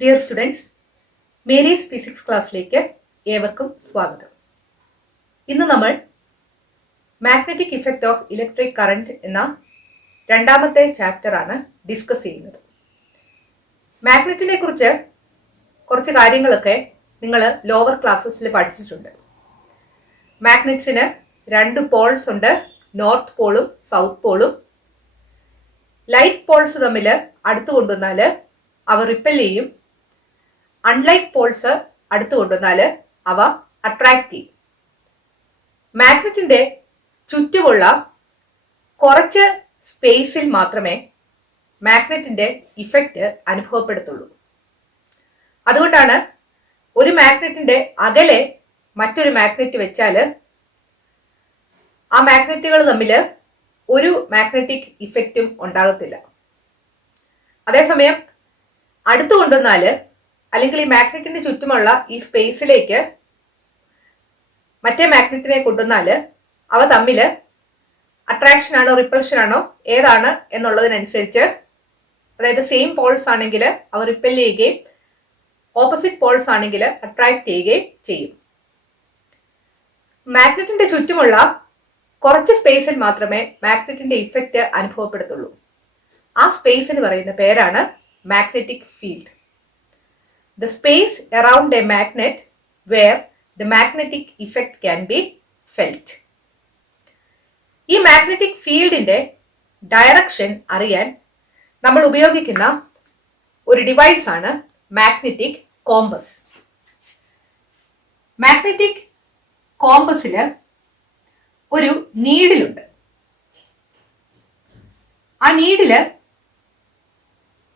Dear students, Mary's physics ക്ലാസ്സിലേക്ക് ഏവർക്കും സ്വാഗതം. ഇന്ന് നമ്മൾ magnetic effect of electric current എന്ന രണ്ടാമത്തെ ചാപ്റ്ററാണ് ഡിസ്കസ് ചെയ്യുന്നത്. മാഗ്നറ്റിനെ കുറിച്ച് കുറച്ച് കാര്യങ്ങളൊക്കെ നിങ്ങൾ ലോവർ ക്ലാസ്സസിൽ പഠിച്ചിട്ടുണ്ട്. മാഗ്നറ്റ്സിന് രണ്ട് പോൾസ് ഉണ്ട്, നോർത്ത് പോളും സൗത്ത് പോളും. ലൈറ്റ് പോൾസ് തമ്മിൽ അടുത്ത് കൊണ്ടുവന്നാൽ അവ റിപ്പൽ ചെയ്യും. അൺലൈക്ക് പോൾസ് അടുത്ത് കൊണ്ടുവന്നാൽ അവ അട്രാക്ട് ചെയ്യും. മാഗ്നറ്റിന്റെ ചുറ്റുമുള്ള കുറച്ച് സ്പേസിൽ മാത്രമേ മാഗ്നറ്റിന്റെ ഇഫക്റ്റ് അനുഭവപ്പെടുത്തുള്ളൂ. അതുകൊണ്ടാണ് ഒരു മാഗ്നറ്റിന്റെ അകലെ മറ്റൊരു മാഗ്നറ്റ് വെച്ചാൽ ആ മാഗ്നറ്റുകൾ തമ്മിൽ ഒരു മാഗ്നറ്റിക് ഇഫക്റ്റും ഉണ്ടാകത്തില്ല. അതേസമയം അടുത്ത് കൊണ്ടുവന്നാൽ അല്ലെങ്കിൽ ഈ മാഗ്നറ്റിന് ചുറ്റുമുള്ള ഈ സ്പേസിലേക്ക് മറ്റേ മാഗ്നറ്റിനെ കൊണ്ടുവന്നാൽ അവ തമ്മിൽ അട്രാക്ഷൻ ആണോ റിപ്പൾഷൻ ആണോ ഏതാണ് എന്നുള്ളതിനനുസരിച്ച്, അതായത് സെയിം പോൾസ് ആണെങ്കിൽ അവ റിപ്പൽ ചെയ്യുകയും ഓപ്പോസിറ്റ് പോൾസ് ആണെങ്കിൽ അട്രാക്ട് ചെയ്യുകയും ചെയ്യും. മാഗ്നറ്റിന്റെ ചുറ്റുമുള്ള കുറച്ച് സ്പേസിൽ മാത്രമേ മാഗ്നറ്റിന്റെ ഇഫക്റ്റ് അനുഭവപ്പെടുത്തുള്ളൂ. ആ സ്പേസിന് പറയുന്ന പേരാണ് magnetic field. The space around a magnet where the magnetic effect can be felt. ഈ മാഗ്നറ്റിക് ഫീൽഡിന്റെ ഡയറക്ഷൻ അറിയാൻ നമ്മൾ ഉപയോഗിക്കുന്ന ഒരു ഡിവൈസ് ആണ് മാഗ്നറ്റിക് കോമ്പസ്. മാഗ്നറ്റിക് കോമ്പസിൽ ഒരു നീഡിലുണ്ട്. ആ നീഡില്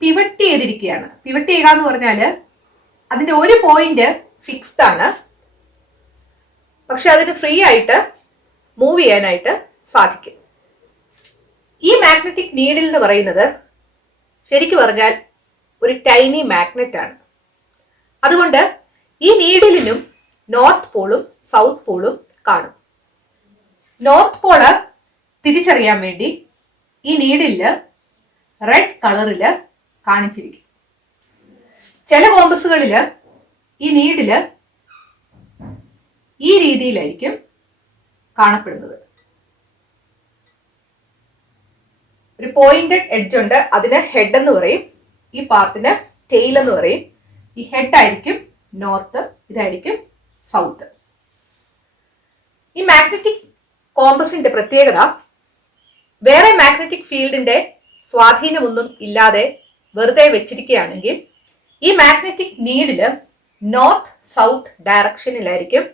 പിവറ്റ് ചെയ്തിരിക്കുകയാണ്. പിവറ്റ് ചെയ്യുക എന്ന് പറഞ്ഞാൽ അതിന്റെ ഒരു പോയിന്റ് ഫിക്സ്ഡ് ആണ്, പക്ഷെ അതിന് ഫ്രീ ആയിട്ട് മൂവ് ചെയ്യാനായിട്ട് സാധിക്കും. ഈ മാഗ്നറ്റിക് നീഡിൽ എന്ന് പറയുന്നത് ശരിക്കു പറഞ്ഞാൽ ഒരു ടൈനി മാഗ്നറ്റ് ആണ്. അതുകൊണ്ട് ഈ നീഡിലിനും നോർത്ത് പോളും സൗത്ത് പോളും കാണും. നോർത്ത് പോള് തിരിച്ചറിയാൻ വേണ്ടി ഈ നീഡില് റെഡ് കളറിൽ കാണിച്ചിരിക്കും. ചില കോമ്പസുകളിൽ ഈ നീഡില് ഈ രീതിയിലായിരിക്കും കാണപ്പെടുന്നത്. ഒരു പോയിന്റഡ് എഡ്ജ് ഉണ്ട്, അതിന് ഹെഡ് എന്ന് പറയും. ഈ പാർട്ടിന് ടെയിൽ എന്ന് പറയും. ഈ ഹെഡ് ആയിരിക്കും നോർത്ത്, ഇതായിരിക്കും സൗത്ത്. ഈ മാഗ്നറ്റിക് കോമ്പസിന്റെ പ്രത്യേകത, വേറെ മാഗ്നറ്റിക് ഫീൽഡിന്റെ സ്വാധീനമൊന്നും ഇല്ലാതെ വെറുതെ വെച്ചിരിക്കുകയാണെങ്കിൽ ഈ മാഗ്നറ്റിക് നീഡില് നോർത്ത് സൗത്ത് ഡയറക്ഷനിലായിരിക്കും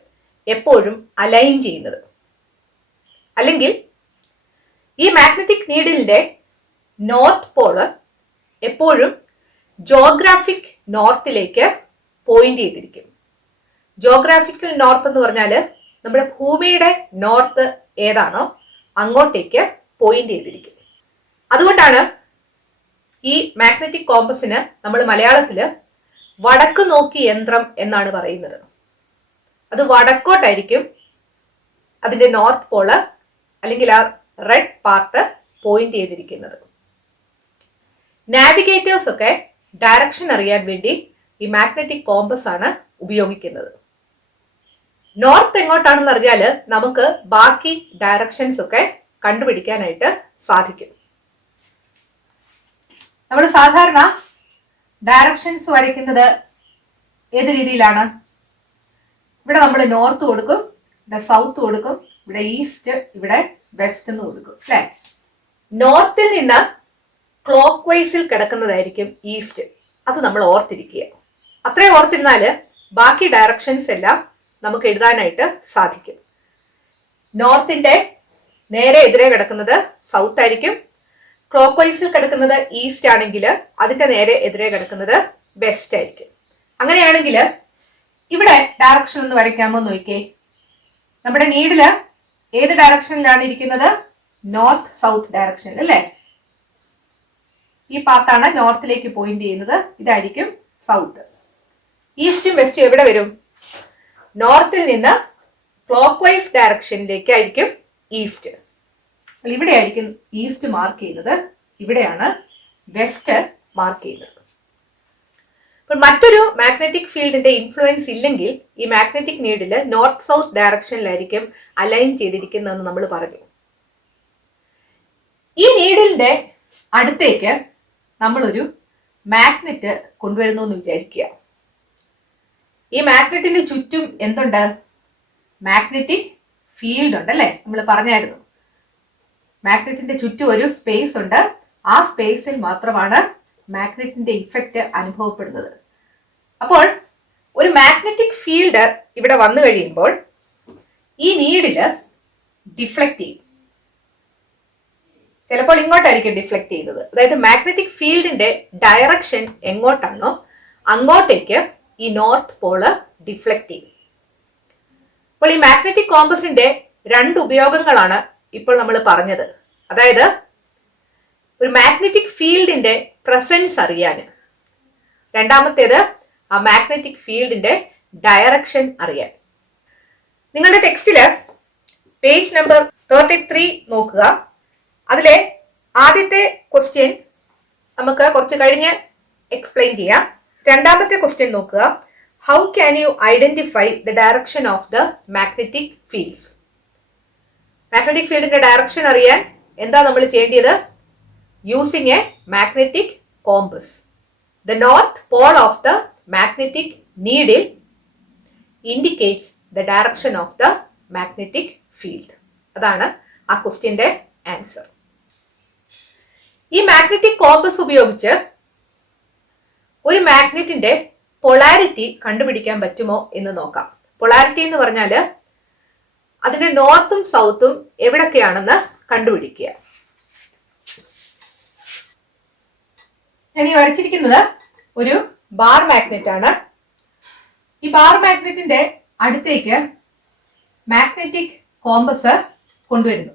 എപ്പോഴും അലൈൻ ചെയ്യുന്നത്. അല്ലെങ്കിൽ ഈ മാഗ്നറ്റിക് നീഡിലിന്റെ നോർത്ത് പോള് എപ്പോഴും ജോഗ്രാഫിക് നോർത്തിലേക്ക് പോയിന്റ് ചെയ്തിരിക്കും. ജോഗ്രാഫിക്കൽ നോർത്ത് എന്ന് പറഞ്ഞാൽ നമ്മുടെ ഭൂമിയുടെ നോർത്ത് ഏതാണോ അങ്ങോട്ടേക്ക് പോയിന്റ് ചെയ്തിരിക്കും. അതുകൊണ്ടാണ് ഈ മാഗ്നറ്റിക് കോമ്പസിന് നമ്മൾ മലയാളത്തില് വടക്ക് നോക്കി യന്ത്രം എന്നാണ് പറയുന്നത്. അത് വടക്കോട്ടായിരിക്കും അതിന്റെ നോർത്ത് പോള് അല്ലെങ്കിൽ ആ റെഡ് പാർട്ട് പോയിന്റ് ചെയ്തിരിക്കുന്നത്. നാവിഗേറ്റേഴ്സ് ഒക്കെ ഡയറക്ഷൻ അറിയാൻ വേണ്ടി ഈ മാഗ്നറ്റിക് കോമ്പസ് ആണ് ഉപയോഗിക്കുന്നത്. നോർത്ത് എങ്ങോട്ടാണെന്ന് അറിഞ്ഞാൽ നമുക്ക് ബാക്കി ഡയറക്ഷൻസ് ഒക്കെ കണ്ടുപിടിക്കാനായിട്ട് സാധിക്കും. നമ്മൾ സാധാരണ ഡയറക്ഷൻസ് വരയ്ക്കുന്നത് ഏത് രീതിയിലാണ്? ഇവിടെ നമ്മൾ നോർത്ത് കൊടുക്കും, ഇവിടെ സൗത്ത് കൊടുക്കും, ഇവിടെ ഈസ്റ്റ്, ഇവിടെ വെസ്റ്റ് എന്ന് കൊടുക്കും, അല്ലെ? നോർത്തിൽ നിന്ന് ക്ലോക്ക് വൈസിൽ കിടക്കുന്നതായിരിക്കും ഈസ്റ്റ്. അത് നമ്മൾ ഓർത്തിരിക്കുക. അത്രയും ഓർത്തിരുന്നാല് ബാക്കി ഡയറക്ഷൻസ് എല്ലാം നമുക്ക് എഴുതാനായിട്ട് സാധിക്കും. നോർത്തിന്റെ നേരെ എതിരെ കിടക്കുന്നത് സൗത്ത് ആയിരിക്കും. ക്ലോക്ക് വൈസിൽ കിടക്കുന്നത് ഈസ്റ്റ് ആണെങ്കിൽ അതിന്റെ നേരെ എതിരെ കിടക്കുന്നത് വെസ്റ്റ് ആയിരിക്കും. അങ്ങനെയാണെങ്കിൽ ഇവിടെ ഡയറക്ഷൻ ഒന്ന് വരയ്ക്കാമോ നോക്കിയേ. നമ്മുടെ നീഡില് ഏത് ഡയറക്ഷനിലാണ് ഇരിക്കുന്നത്? നോർത്ത് സൗത്ത് ഡയറക്ഷനിൽ, അല്ലേ? ഈ പാർട്ടാണ് നോർത്തിലേക്ക് പോയിന്റ് ചെയ്യുന്നത്, ഇതായിരിക്കും സൗത്ത്. ഈസ്റ്റും വെസ്റ്റും എവിടെ വരും? നോർത്തിൽ നിന്ന് ക്ലോക്ക് വൈസ് ഡയറക്ഷനിലേക്കായിരിക്കും ഈസ്റ്റ്. ഇവിടെ ആയിരിക്കും ഈസ്റ്റ് മാർക്ക് ചെയ്യുന്നത്, ഇവിടെയാണ് വെസ്റ്റ് മാർക്ക് ചെയ്യുന്നത്. അപ്പോൾ മറ്റൊരു മാഗ്നറ്റിക് ഫീൽഡിന്റെ ഇൻഫ്ലുവൻസ് ഇല്ലെങ്കിൽ ഈ മാഗ്നറ്റിക് നീഡിൽ നോർത്ത് സൗത്ത് ഡയറക്ഷനിലായിരിക്കും അലൈൻ ചെയ്തിരിക്കുന്നതെന്ന് നമ്മൾ പറഞ്ഞു. ഈ നീഡിലിന്റെ അടുത്തേക്ക് നമ്മളൊരു മാഗ്നറ്റ് കൊണ്ടുവരുന്നു എന്ന് വിചാരിക്കുക. ഈ മാഗ്നറ്റിന്റെ ചുറ്റും എന്തുണ്ട്? മാഗ്നറ്റിക് ഫീൽഡ് ഉണ്ട് അല്ലേ? നമ്മൾ പറഞ്ഞായിരുന്നു മാഗ്നറ്റിന്റെ ചുറ്റും ഒരു സ്പേസ് ഉണ്ട്. ആ സ്പേസിൽ മാത്രമാണ് മാഗ്നറ്റിന്റെ ഇഫക്റ്റ് അനുഭവപ്പെടുന്നത്. അപ്പോൾ ഒരു മാഗ്നറ്റിക് ഫീൽഡ് ഇവിടെ വന്നു കഴിയുമ്പോൾ ഈ നീഡില് ഡിഫ്ലക്റ്റ് ചെയ്യും. ചിലപ്പോൾ ഇങ്ങോട്ടായിരിക്കും ഡിഫ്ലക്റ്റ് ചെയ്യുന്നത്. അതായത് മാഗ്നറ്റിക് ഫീൽഡിന്റെ ഡയറക്ഷൻ എങ്ങോട്ടാണോ അങ്ങോട്ടേക്ക് ഈ നോർത്ത് പോള് ഡിഫ്ലക്റ്റ് ചെയ്യും. അപ്പോൾ ഈ മാഗ്നറ്റിക് കോമ്പസിന്റെ രണ്ട് ഉപയോഗങ്ങളാണ് ഇപ്പോൾ നമ്മൾ പറഞ്ഞത്. അതായത് ഒരു മാഗ്നറ്റിക് ഫീൽഡിന്റെ പ്രസൻസ് അറിയാൻ, രണ്ടാമത്തേത് ആ മാഗ്നറ്റിക് ഫീൽഡിന്റെ ഡയറക്ഷൻ അറിയാൻ. നിങ്ങളുടെ ടെക്സ്റ്റില് പേജ് നമ്പർ 33 നോക്കുക. അതിലെ ആദ്യത്തെ ക്വസ്റ്റ്യൻ നമുക്ക് കുറച്ച് കഴിഞ്ഞ് എക്സ്പ്ലെയിൻ ചെയ്യാം. രണ്ടാമത്തെ ക്വസ്റ്റ്യൻ നോക്കുക. How can you identify the direction of the magnetic fields? Magnetic ഫീൽഡിന്റെ ഡയറക്ഷൻ അറിയാൻ എന്താ നമ്മൾ ചെയ്യേണ്ടത്? Using A magnetic compass. The north pole of the magnetic needle indicates the direction of the magnetic field. അതാണ് ആ ക്വസ്റ്റ്യന്റെ answer. ഈ magnetic compass ഉപയോഗിച്ച് ഒരു മാഗ്നറ്റിന്റെ പൊളാരിറ്റി കണ്ടുപിടിക്കാൻ പറ്റുമോ എന്ന് നോക്കാം. പൊളാരിറ്റി എന്ന് പറഞ്ഞാൽ അതിന്റെ നോർത്തും സൗത്തും എവിടൊക്കെയാണെന്ന് കണ്ടുപിടിക്കുക. ഞാൻ ഈ വരച്ചിരിക്കുന്നത് ഒരു ബാർ മാഗ്നറ്റ് ആണ്. ഈ ബാർ മാഗ്നറ്റിന്റെ അടുത്തേക്ക് മാഗ്നറ്റിക് കോമ്പസ് കൊണ്ടുവരുന്നു.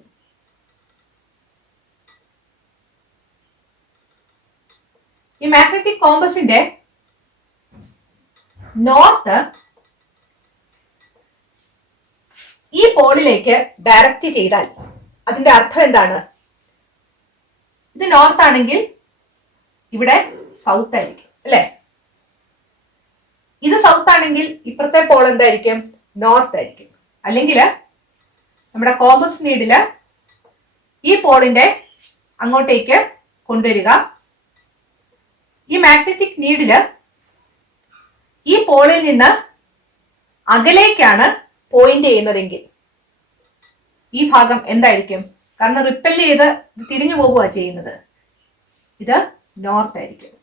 ഈ മാഗ്നറ്റിക് കോമ്പസിന്റെ നോർത്ത് ഈ പോളിലേക്ക് ഡയറക്റ്റ് ചെയ്താൽ അതിന്റെ അർത്ഥം എന്താണ്? ഇത് നോർത്ത് ആണെങ്കിൽ ഇവിടെ സൗത്ത് ആയിരിക്കും അല്ലെ? ഇത് സൗത്ത് ആണെങ്കിൽ ഇപ്പുറത്തെ പോൾ എന്തായിരിക്കും? നോർത്ത് ആയിരിക്കും. അല്ലെങ്കിൽ നമ്മുടെ കോമ്പസ് നീഡില് ഈ പോളിന്റെ അങ്ങോട്ടേക്ക് കൊണ്ടുവരിക. ഈ മാഗ്നറ്റിക് നീഡില് ഈ പോളിൽ നിന്ന് അകലേക്കാണ് പോയിന്റ് ചെയ്യുന്നതെങ്കിൽ ഈ ഭാഗം എന്തായിരിക്കും? കാരണം റിപ്പൽ ചെയ്ത് ഇത് തിരിഞ്ഞു പോകുക ചെയ്യുന്നത്. ഇത് നോർത്ത് ആയിരിക്കും.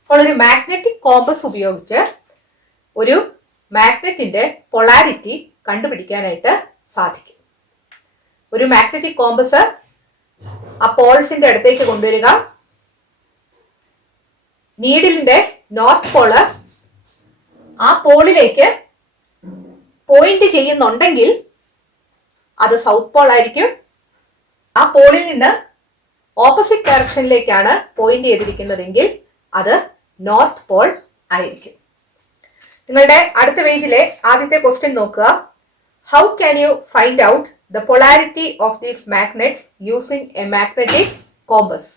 അപ്പോൾ ഒരു മാഗ്നറ്റിക് കോമ്പസ് ഉപയോഗിച്ച് ഒരു മാഗ്നറ്റിന്റെ പൊളാരിറ്റി കണ്ടുപിടിക്കാനായിട്ട് സാധിക്കും. ഒരു മാഗ്നറ്റിക് കോമ്പസ് ആ പോൾസിന്റെ അടുത്തേക്ക് കൊണ്ടുവരിക. നീഡിലിന്റെ നോർത്ത് പോള് ആ പോളിലേക്ക് പോയിന്റ് ചെയ്യുന്നുണ്ടെങ്കിൽ അത് സൗത്ത് പോൾ ആയിരിക്കും. ആ പോളിൽ നിന്ന് ഓപ്പോസിറ്റ് ഡയറക്ഷനിലേക്കാണ് പോയിന്റ് ചെയ്തിരിക്കുന്നതെങ്കിൽ അത് നോർത്ത് പോൾ ആയിരിക്കും. നിങ്ങളുടെ അടുത്ത പേജിലെ ആദ്യത്തെ ക്വസ്റ്റ്യൻ നോക്കുക. How can you find out the polarity of these magnets using A magnetic compass?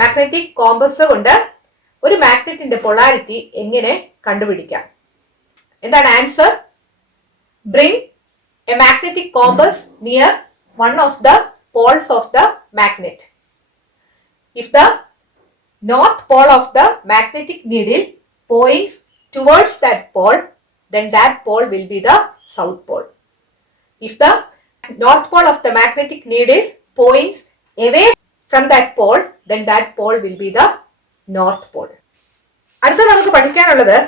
Magnetic compass കൊണ്ട് ഒരു മാഗ്നറ്റിന്റെ പൊളാരിറ്റി എങ്ങനെ കണ്ടുപിടിക്കാം? എന്താണ് answer? Bring A magnetic compass near one of the poles of the magnet. If the north pole of the magnetic needle points towards that pole, then that pole will be the south pole. If the north pole of the magnetic needle points away from that pole, then that pole will be the north pole. അടുത്ത നമുക്ക് പഠിക്കാനുള്ളത്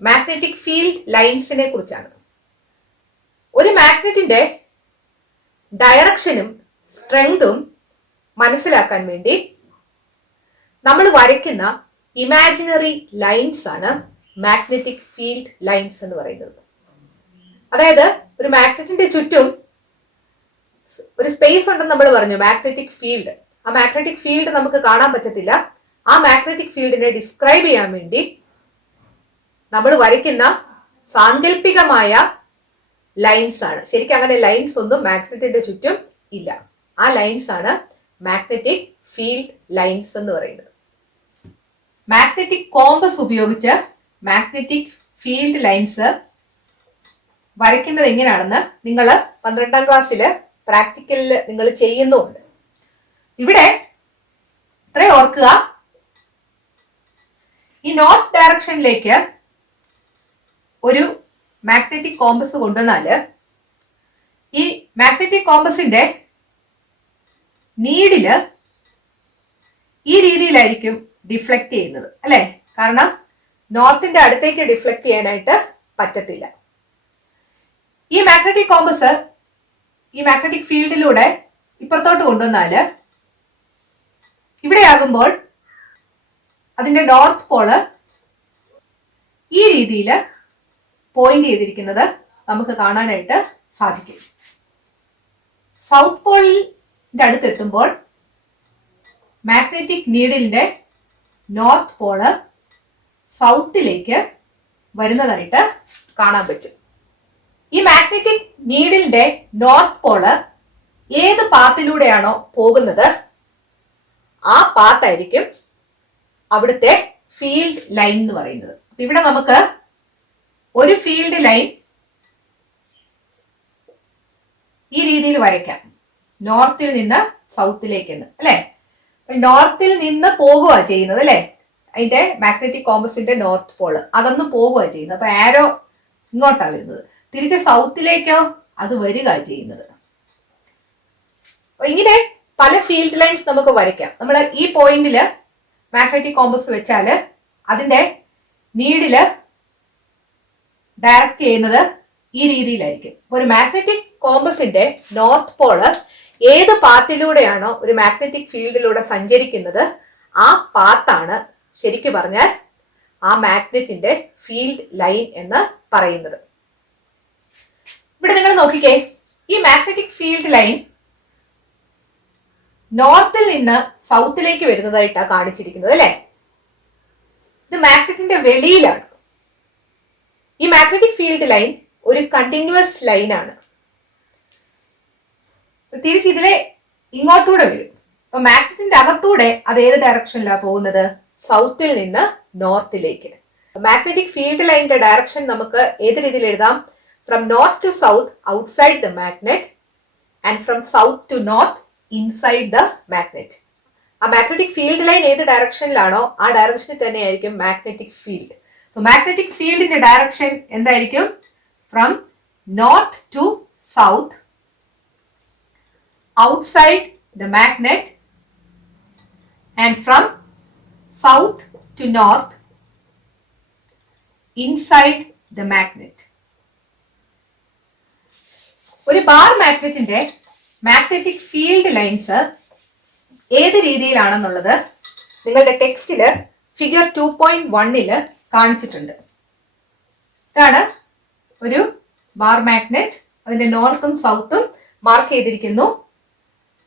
magnetic field ലൈൻസിനെ കുറിച്ചാണ്. ഒരു മാഗ്നറ്റിന്റെ ഡയറക്ഷനും സ്ട്രെങ്തും മനസ്സിലാക്കാൻ വേണ്ടി നമ്മൾ വരയ്ക്കുന്ന imaginary lines ആണ് മാഗ്നറ്റിക് ഫീൽഡ് ലൈൻസ് എന്ന് പറയുന്നത്. അതായത് ഒരു മാഗ്നറ്റിന്റെ ചുറ്റും ഒരു സ്പേസ് ഉണ്ടെന്ന് നമ്മൾ പറഞ്ഞു, മാഗ്നറ്റിക് ഫീൽഡ്. ആ മാഗ്നറ്റിക് ഫീൽഡ് നമുക്ക് കാണാൻ പറ്റത്തില്ല. ആ മാഗ്നറ്റിക് ഫീൽഡിനെ ഡിസ്ക്രൈബ് ചെയ്യാൻ വേണ്ടി നമ്മൾ വരയ്ക്കുന്ന സാങ്കല്പികമായ ലൈൻസ് ആണ്. ശരിക്കും അങ്ങനെ ലൈൻസ് ഒന്നും മാഗ്നറ്റിന്റെ ചുറ്റും ഇല്ല. ആ ലൈൻസ് ആണ് മാഗ്നറ്റിക് ഫീൽഡ് ലൈൻസ് എന്ന് പറയുന്നത്. മാഗ്നറ്റിക് കോമ്പസ് ഉപയോഗിച്ച് മാഗ്നറ്റിക് ഫീൽഡ് ലൈൻസ് വരയ്ക്കുന്നത് എങ്ങനെയാണെന്ന് നിങ്ങൾ 12ാം ക്ലാസ്സിൽ പ്രാക്ടിക്കലിൽ നിങ്ങൾ ചെയ്യുന്നുണ്ട്. ഇവിടെ ഇത്രയും ഓർക്കുക, ഈ നോർത്ത് ഡയറക്ഷനിലേക്ക് ഒരു മാഗ്നറ്റിക് കോമ്പസ് കൊണ്ടുവന്നാൽ ഈ മാഗ്നറ്റിക് കോമ്പസിന്റെ നീഡില് ഈ രീതിയിലായിരിക്കും ഡിഫ്ലക്ട് ചെയ്യുന്നത് അല്ലെ? കാരണം നോർത്തിന്റെ അടുത്തേക്ക് ഡിഫ്ലക്ട് ചെയ്യാനായിട്ട് പറ്റത്തില്ല. ഈ മാഗ്നറ്റിക് കോമ്പസ് ഈ മാഗ്നറ്റിക് ഫീൽഡിലൂടെ ഇപ്പുറത്തോട്ട് കൊണ്ടുവന്നാല് ഇവിടെയാകുമ്പോൾ അതിന്റെ നോർത്ത് പോള് ഈ രീതിയിൽ പോയിന്റ് ചെയ്തിരിക്കുന്നത് നമുക്ക് കാണാനായിട്ട് സാധിക്കും. സൗത്ത് പോളിന്റെ അടുത്തെത്തുമ്പോൾ മാഗ്നറ്റിക് നീഡിലിന്റെ നോർത്ത് പോള് സൗത്തിലേക്ക് വരുന്നതായിട്ട് കാണാൻ പറ്റും. ഈ മാഗ്നറ്റിക് നീഡിലിന്റെ നോർത്ത് പോള് ഏത് പാത്തിലൂടെയാണോ പോകുന്നത് ആ പാത്തായിരിക്കും അവിടുത്തെ ഫീൽഡ് ലൈൻ എന്ന് പറയുന്നത്. ഇവിടെ നമുക്ക് ഒരു ഫീൽഡ് ലൈൻ ഈ രീതിയിൽ വരയ്ക്കാം, നോർത്തിൽ നിന്ന് സൗത്തിലേക്ക് അല്ലെ? നോർത്തിൽ നിന്ന് പോകുക ചെയ്യുന്നത് അല്ലെ? അതിന്റെ മാഗ്നറ്റിക് കോമ്പസിന്റെ നോർത്ത് പോള് അകന്ന് പോകുക ചെയ്യുന്നത്. അപ്പൊ ആരോ ഇങ്ങോട്ടാ വരുന്നത്. തിരിച്ച് സൗത്തിലേക്കോ അത് വരിക ചെയ്യുന്നത്. അപ്പൊ ഇങ്ങനെ പല ഫീൽഡ് ലൈൻസ് നമുക്ക് വരയ്ക്കാം. നമ്മൾ ഈ പോയിന്റില് മാഗ്നറ്റിക് കോമ്പസ് വെച്ചാല് അതിന്റെ നീഡില് ഡയറക്റ്റ് ചെയ്യുന്നത് ഈ രീതിയിലായിരിക്കും. അപ്പൊ ഒരു മാഗ്നറ്റിക് കോമ്പസിന്റെ നോർത്ത് പോള് ഏത് പാത്തിലൂടെയാണോ ഒരു മാഗ്നറ്റിക് ഫീൽഡിലൂടെ സഞ്ചരിക്കുന്നത് ആ പാത്താണ് ശരിക്കും പറഞ്ഞാൽ ആ മാഗ്നറ്റിന്റെ ഫീൽഡ് ലൈൻ എന്ന് പറയുന്നത്. ഇവിടെ നിങ്ങൾ നോക്കിക്കേ, ഈ മാഗ്നറ്റിക് ഫീൽഡ് ലൈൻ നോർത്തിൽ നിന്ന് സൗത്തിലേക്ക് വരുന്നതായിട്ടാണ് കാണിച്ചിരിക്കുന്നത് അല്ലെ? ഇത് മാഗ്നറ്റിന്റെ വെളിയിലാണ്. ഈ മാഗ്നറ്റിക് ഫീൽഡ് ലൈൻ ഒരു കണ്ടിന്യൂസ് ലൈൻ ആണ്. തിരിച്ച് ഇതിലെ ഇങ്ങോട്ടൂടെ വരും. അപ്പൊ മാഗ്നറ്റിന്റെ അകത്തൂടെ അത് ഏത് ഡയറക്ഷനിലാണ് പോകുന്നത്? സൗത്തിൽ നിന്ന് നോർത്തിലേക്ക്. മാഗ്നറ്റിക് ഫീൽഡ് ലൈനിന്റെ ഡയറക്ഷൻ നമുക്ക് ഏത് രീതിയിൽ എഴുതാം? From north to south outside the magnet and from south to north inside the magnet. ആ മാഗ്നറ്റിക് ഫീൽഡ് ലൈൻ ഏത് ഡയറക്ഷനിലാണോ ആ ഡയറക്ഷനിൽ തന്നെയായിരിക്കും മാഗ്നറ്റിക് ഫീൽഡ്. സോ മാഗ്നറ്റിക് ഫീൽഡിന്റെ ഡയറക്ഷൻ എന്തായിരിക്കും? From north to south outside the magnet and from south to north inside the magnet. ഒരു bar മാഗ്നറ്റിന്റെ magnetic field lines ഏത് രീതിയിലാണെന്നുള്ളത് നിങ്ങളുടെ ടെക്സ്റ്റില് ഫിഗർ 2.1 കാണിച്ചിട്ടുണ്ട്. ഇതാണ് ഒരു ബാർ മാഗ്നറ്റ്. അതിന്റെ നോർത്തും സൗത്തും മാർക്ക് ചെയ്തിരിക്കുന്നു.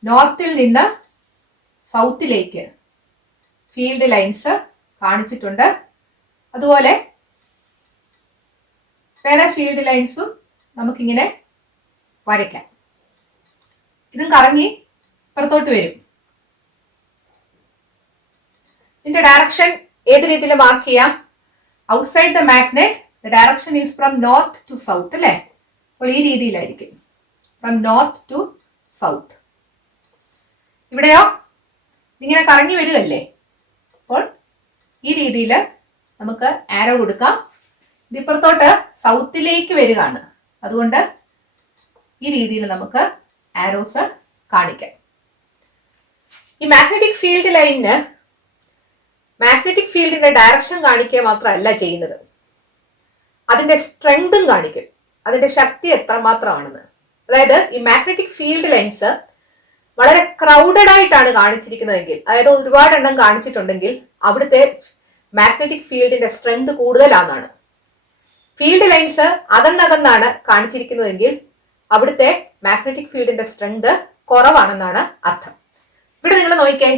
നോർത്തിൽ നിന്ന് സൗത്തിലേക്ക് ഫീൽഡ് ലൈൻസ് കാണിച്ചിട്ടുണ്ട്. അതുപോലെ വേറെ ഫീൽഡ് ലൈൻസും നമുക്കിങ്ങനെ വരയ്ക്കാം. ഇതും കറങ്ങി പുറത്തോട്ട് വരും. ഇതിന്റെ ഡയറക്ഷൻ ഏത് രീതിയിൽ മാർക്ക് ചെയ്യാം? Outside the magnet the direction is from north to south അല്ലെ? അപ്പോൾ ഈ രീതിയിലായിരിക്കും, ഫ്രം നോർത്ത് ടു സൗത്ത്. ഇവിടെയോ ഇങ്ങനെ കറങ്ങി വരികയല്ലേ? അപ്പോൾ ഈ രീതിയിൽ നമുക്ക് ആരോ കൊടുക്കാം. ഇതിപ്പുറത്തോട്ട് സൗത്തിലേക്ക് വരികയാണ്, അതുകൊണ്ട് ഈ രീതിയിൽ നമുക്ക് ആരോസ് കാണിക്കാം. ഈ മാഗ്നറ്റിക് ഫീൽഡ് ലൈനിന് മാഗ്നറ്റിക് ഫീൽഡിന്റെ ഡയറക്ഷൻ കാണിക്കുക മാത്രമല്ല ചെയ്യുന്നത്, അതിന്റെ സ്ട്രെങ്തും കാണിക്കും, അതിന്റെ ശക്തി എത്രമാത്രമാണെന്ന്. അതായത് ഈ മാഗ്നറ്റിക് ഫീൽഡ് ലൈൻസ് വളരെ ക്രൗഡഡ് ആയിട്ടാണ് കാണിച്ചിരിക്കുന്നതെങ്കിൽ, അതായത് ഒരുപാട് എണ്ണം കാണിച്ചിട്ടുണ്ടെങ്കിൽ അവിടുത്തെ മാഗ്നറ്റിക് ഫീൽഡിന്റെ സ്ട്രെങ്ത് കൂടുതലാണെന്നാണ്. ഫീൽഡ് ലൈൻസ് അകന്നകന്നാണ് കാണിച്ചിരിക്കുന്നതെങ്കിൽ അവിടുത്തെ മാഗ്നറ്റിക് ഫീൽഡിന്റെ സ്ട്രെങ്ത് കുറവാണെന്നാണ് അർത്ഥം. ഇവിടെ നിങ്ങൾ നോക്കിക്കേ,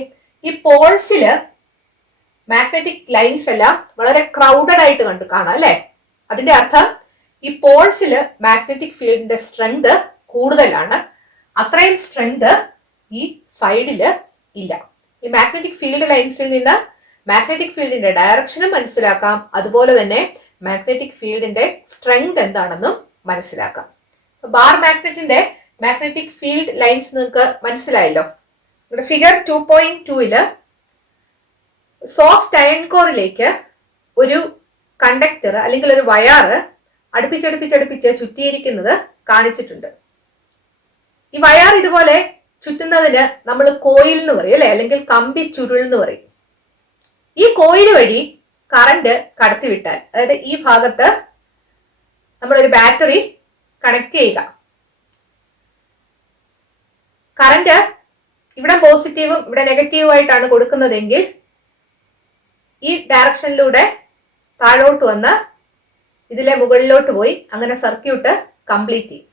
ഈ പോൾസില് മാഗ്നറ്റിക് ലൈൻസ് എല്ലാം വളരെ ക്രൗഡഡ് ആയിട്ട് കാണാം അല്ലെ? അതിന്റെ അർത്ഥം ഈ പോൾസില് മാഗ്നറ്റിക് ഫീൽഡിന്റെ സ്ട്രെങ്ത് കൂടുതലാണ്. അത്രയും സ്ട്രെങ്ത് ഈ സൈഡില് ഇല്ല. ഈ മാഗ്നറ്റിക് ഫീൽഡ് ലൈൻസിൽ നിന്ന് മാഗ്നറ്റിക് ഫീൽഡിന്റെ ഡയറക്ഷനും മനസ്സിലാക്കാം, അതുപോലെ തന്നെ മാഗ്നറ്റിക് ഫീൽഡിന്റെ സ്ട്രെങ്ത് എന്താണെന്നും മനസ്സിലാക്കാം. ബാർ മാഗ്നറ്റിന്റെ മാഗ്നറ്റിക് ഫീൽഡ് ലൈൻസ് നിങ്ങൾക്ക് മനസ്സിലായല്ലോ. ഇവിടെ ഫിഗർ 2.2 സോഫ്റ്റ് അയൺ കോറിലേക്ക് ഒരു കണ്ടക്ടർ അല്ലെങ്കിൽ ഒരു വയറ് അടുപ്പിച്ചടുപ്പിച്ചടുപ്പിച്ച് ചുറ്റിയിരിക്കുന്നത് കാണിച്ചിട്ടുണ്ട്. ഈ വയർ ഇതുപോലെ ചുറ്റുന്നതിന് നമ്മൾ കോയിൽ എന്ന് പറയും അല്ലെ, അല്ലെങ്കിൽ കമ്പി ചുരുൾ എന്ന് പറയും. ഈ കോയിൽ വഴി കറണ്ട് കടത്തിവിട്ടാൽ, അതായത് ഈ ഭാഗത്ത് നമ്മളൊരു ബാറ്ററി കണക്ട് ചെയ്യുക, കറണ്ട് ഇവിടെ പോസിറ്റീവും ഇവിടെ നെഗറ്റീവും ആയിട്ടാണ് കൊടുക്കുന്നതെങ്കിൽ ഈ ഡയറക്ഷനിലൂടെ താഴോട്ട് വന്ന് ഇതിലെ മുകളിലോട്ട് പോയി അങ്ങനെ സർക്യൂട്ട് കംപ്ലീറ്റ് ചെയ്യും.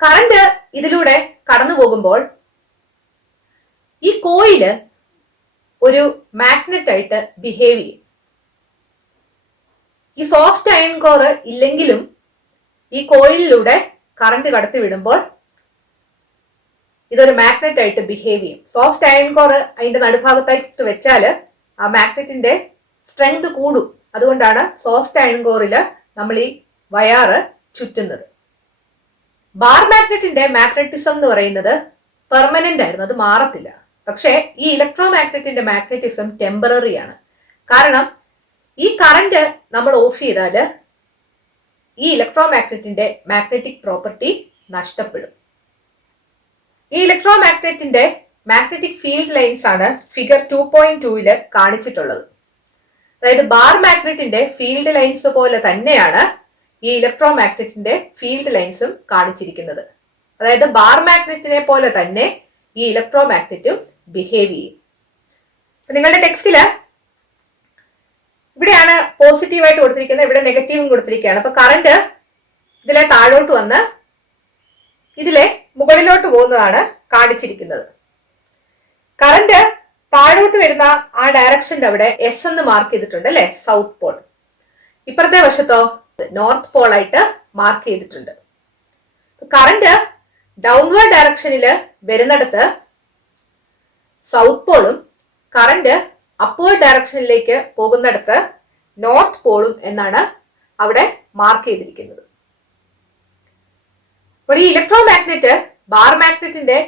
കറണ്ട് ഇതിലൂടെ കടന്നു പോകുമ്പോൾ ഈ കോയില് ഒരു മാഗ്നറ്റ് ആയിട്ട് ബിഹേവ് ചെയ്യും. ഈ സോഫ്റ്റ് അയൺ കോർ ഇല്ലെങ്കിലും ഈ കോയിലിലൂടെ കറണ്ട് കടത്തി വിടുമ്പോൾ ഇതൊരു മാഗ്നറ്റ് ആയിട്ട് ബിഹേവ് ചെയ്യും. സോഫ്റ്റ് അയൺ കോർ അതിന്റെ നടുഭാഗത്തായിട്ട് വെച്ചാല് ആ മാഗ്നറ്റിന്റെ സ്ട്രെങ്ത് കൂടും. അതുകൊണ്ടാണ് സോഫ്റ്റ് അയൺ കോറില് നമ്മൾ ഈ വയറ് ചുറ്റുന്നത്. ബാർ മാഗ്നറ്റിന്റെ മാഗ്നറ്റിസം എന്ന് പറയുന്നത് പെർമനന്റ് ആയിരുന്നു, അത് മാറത്തില്ല. പക്ഷേ ഈ ഇലക്ട്രോ മാഗ്നറ്റിന്റെ മാഗ്നറ്റിസം ടെമ്പററി ആണ്. കാരണം ഈ കറണ്ട് നമ്മൾ ഓഫ് ചെയ്താല് ഈ ഇലക്ട്രോ മാഗ്നറ്റിന്റെ മാഗ്നറ്റിക് പ്രോപ്പർട്ടി നഷ്ടപ്പെടും. ഈ ഇലക്ട്രോ മാഗ്നറ്റിന്റെ മാഗ്നറ്റിക് ഫീൽഡ് ലൈൻസ് ആണ് ഫിഗർ 2.2 കാണിച്ചിട്ടുള്ളത്. അതായത് ബാർ മാഗ്നറ്റിന്റെ ഫീൽഡ് ലൈൻസ് പോലെ തന്നെയാണ് ഈ ഇലക്ട്രോ മാഗ്നറ്റിന്റെ ഫീൽഡ് ലൈൻസും കാണിച്ചിരിക്കുന്നത്. അതായത് ബാർ മാഗ്നറ്റിനെ പോലെ തന്നെ ഈ ഇലക്ട്രോ മാഗ്നറ്റും ബിഹേവ് ചെയ്യും. നിങ്ങളുടെ ടെക്സ്റ്റില് ഇവിടെയാണ് പോസിറ്റീവായിട്ട് കൊടുത്തിരിക്കുന്നത്, ഇവിടെ നെഗറ്റീവും കൊടുത്തിരിക്കുകയാണ്. അപ്പൊ കറണ്ട് ഇതിലെ താഴോട്ട് വന്ന് ഇതിലെ മുകളിലോട്ട് പോകുന്നതാണ് കാണിച്ചിരിക്കുന്നത്. കറണ്ട് താഴോട്ട് വരുന്ന ആ ഡയറക്ഷന്റെ അവിടെ എസ് എന്ന് മാർക്ക് ചെയ്തിട്ടുണ്ട് അല്ലെ, സൗത്ത് പോൾ. ഇപ്പുറത്തെ വശത്തോ നോർത്ത് പോൾ ആയിട്ട് മാർക്ക് ചെയ്തിട്ടുണ്ട്. കറണ്ട് ഡൗൺവേർഡ് ഡയറക്ഷനില് വരുന്നിടത്ത് സൗത്ത് പോളും കറണ്ട് അപ്വേർഡ് ഡയറക്ഷനിലേക്ക് പോകുന്നിടത്ത് നോർത്ത് പോളും എന്നാണ് അവിടെ മാർക്ക് ചെയ്തിരിക്കുന്നത്. അപ്പോൾ ഈ ഇലക്ട്രോ മാഗ്നറ്റ് ബാർ മാഗ്നറ്റിന്റെ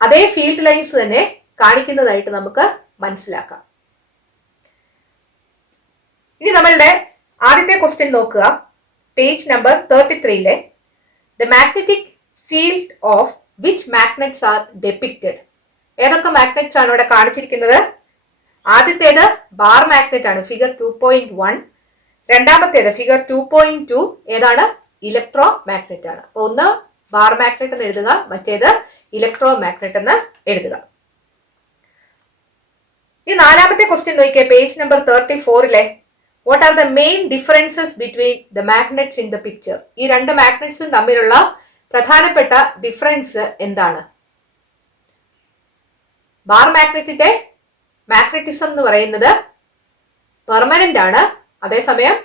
അതേ ഫീൽഡ് ലൈൻസ് തന്നെ കാണിക്കുന്നതായിട്ട് നമുക്ക് മനസ്സിലാക്കാം. ഇനി നമ്മളുടെ ആദ്യത്തെ ക്വസ്റ്റ്യൻ നോക്കുക, page number 33 the magnetic field of which magnets are depicted. ഏതൊക്കെ മാഗ്നറ്റ്സ് ആണ് ഇവിടെ കാണിച്ചിരിക്കുന്നത്? ആദ്യത്തേത് ബാർ മാഗ്നറ്റ് ആണ്, ഫിഗർ 2.1. രണ്ടാമത്തേത് ഫിഗർ 2.2 ഏതാണ്? ഇലക്ട്രോ മാഗ്നറ്റ് ആണ്. അപ്പൊ ഒന്ന് ബാർ മാഗ്നറ്റ് എന്ന് എഴുതുക, മറ്റേത് ഇലക്ട്രോ മാഗ്നറ്റ് എന്ന് എഴുതുക. ഈ നാലാമത്തെ ക്വസ്റ്റ്യൻ നോക്കിയേ, page number 34 what are the main differences between the magnets in the picture. ഈ രണ്ട് മാഗ്നറ്റ്സും തമ്മിലുള്ള പ്രധാനപ്പെട്ട ഡിഫറൻസ് എന്താണ്? ബാർ മാഗ്നറ്റിന്റെ മാഗ്നറ്റിസം എന്ന് പറയുന്നത് പെർമനന്റ് ആണ്, അതേസമയം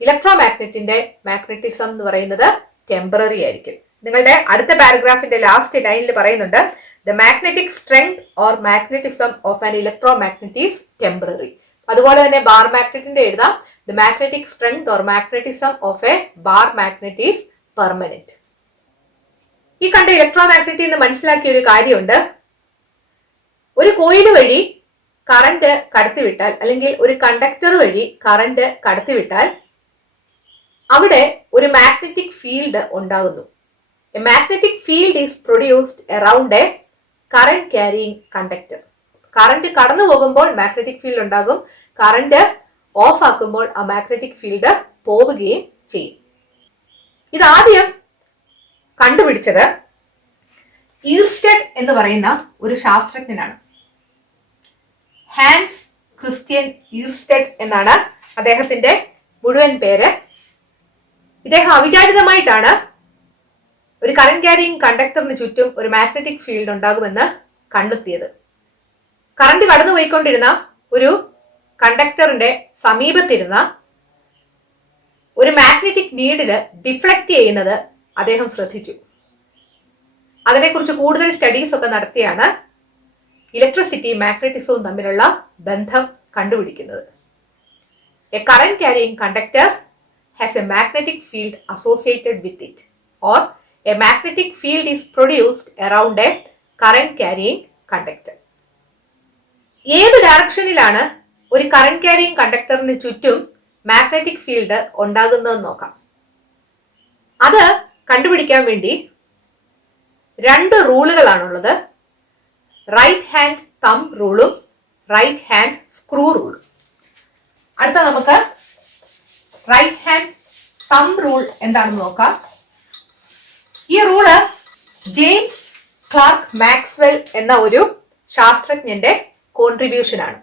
ഇലക്ട്രോ മാഗ്നറ്റിന്റെ മാഗ്നറ്റിസം എന്ന് പറയുന്നത് ടെമ്പററി ആയിരിക്കും. നിങ്ങളുടെ അടുത്ത പാരഗ്രാഫിന്റെ ലാസ്റ്റ് ലൈനിൽ പറയുന്നുണ്ട് the magnetic strength or magnetism of an electro magnet is temporary. അതുപോലെ തന്നെ ബാർ മാഗ്നറ്റിന്റെ എഴുതാം the magnetic strength or magnetism of A bar magnet is permanent. ഈ കണ്ട ഇലക്ട്രോ മാഗ്നറ്റിൽ നിന്ന് മനസ്സിലാക്കിയ ഒരു കാര്യമുണ്ട്, ഒരു കോയിൽ വഴി കറണ്ട് കടത്തിവിട്ടാൽ അല്ലെങ്കിൽ ഒരു കണ്ടക്ടർ വഴി കറണ്ട് കടത്തിവിട്ടാൽ അവിടെ ഒരു മാഗ്നറ്റിക് ഫീൽഡ് ഉണ്ടാകുന്നു. A magnetic field is produced around A current carrying conductor. Current കടന്നു പോകുമ്പോൾ മാഗ്നറ്റിക് ഫീൽഡ് ഉണ്ടാകും, കറണ്ട് ഓഫ് ആക്കുമ്പോൾ ആ മാഗ്നറ്റിക് ഫീൽഡ് പോവുകയും ചെയ്യും. ഇതാദ്യം കണ്ടുപിടിച്ചത് ഈർസ്റ്റഡ് എന്ന് പറയുന്ന ഒരു ശാസ്ത്രജ്ഞനാണ്. ഹാൻസ് ക്രിസ്ത്യൻ ഈർസ്റ്റഡ് എന്നാണ് അദ്ദേഹത്തിന്റെ മുഴുവൻ പേര്. ഇദ്ദേഹം അവിചാരിതമായിട്ടാണ് ഒരു കറന്റ് ക്യാരിയിങ് കണ്ടക്ടറിന് ചുറ്റും ഒരു മാഗ്നറ്റിക് ഫീൽഡ് ഉണ്ടാകുമെന്ന് കണ്ടെത്തിയത്. കറണ്ട് കടന്നുപോയിക്കൊണ്ടിരുന്ന ഒരു കണ്ടക്ടറിന്റെ സമീപത്തിരുന്ന ഒരു മാഗ്നറ്റിക് നീഡില് ഡിഫ്ലക്ട് ചെയ്യുന്നത് അദ്ദേഹം ശ്രദ്ധിച്ചു. അതിനെക്കുറിച്ച് കൂടുതൽ സ്റ്റഡീസ് ഒക്കെ നടത്തിയാണ് ഇലക്ട്രിസിറ്റി മാഗ്നറ്റിസവും തമ്മിലുള്ള ബന്ധം കണ്ടുപിടിക്കുന്നത്. A current carrying conductor has a magnetic field associated with it, or a magnetic field is produced around a current carrying conductor. ഏത് ഡയറക്ഷനിലാണ് ഒരു കറന്റ് ക്യാരിയിങ് കണ്ടക്ടറിന് ചുറ്റും മാഗ്നറ്റിക് ഫീൽഡ് ഉണ്ടാകുന്നതെന്ന് നോക്കാം. അത് കണ്ടുപിടിക്കാൻ വേണ്ടി രണ്ട് റൂളുകളാണുള്ളത്. റൈറ്റ് ഹാൻഡ് തംബ് റൂളും റൈറ്റ് ഹാൻഡ് സ്ക്രൂ റൂളും. അടുത്ത നമുക്ക് റൈറ്റ് ഹാൻഡ് തംബ് റൂൾ എന്താണെന്ന് നോക്കാം. ഈ റൂള് ജെയിംസ് ക്ലാർക്ക് മാക്സ്വെൽ എന്ന ഒരു ശാസ്ത്രജ്ഞന്റെ കോൺട്രിബ്യൂഷൻ ആണ്.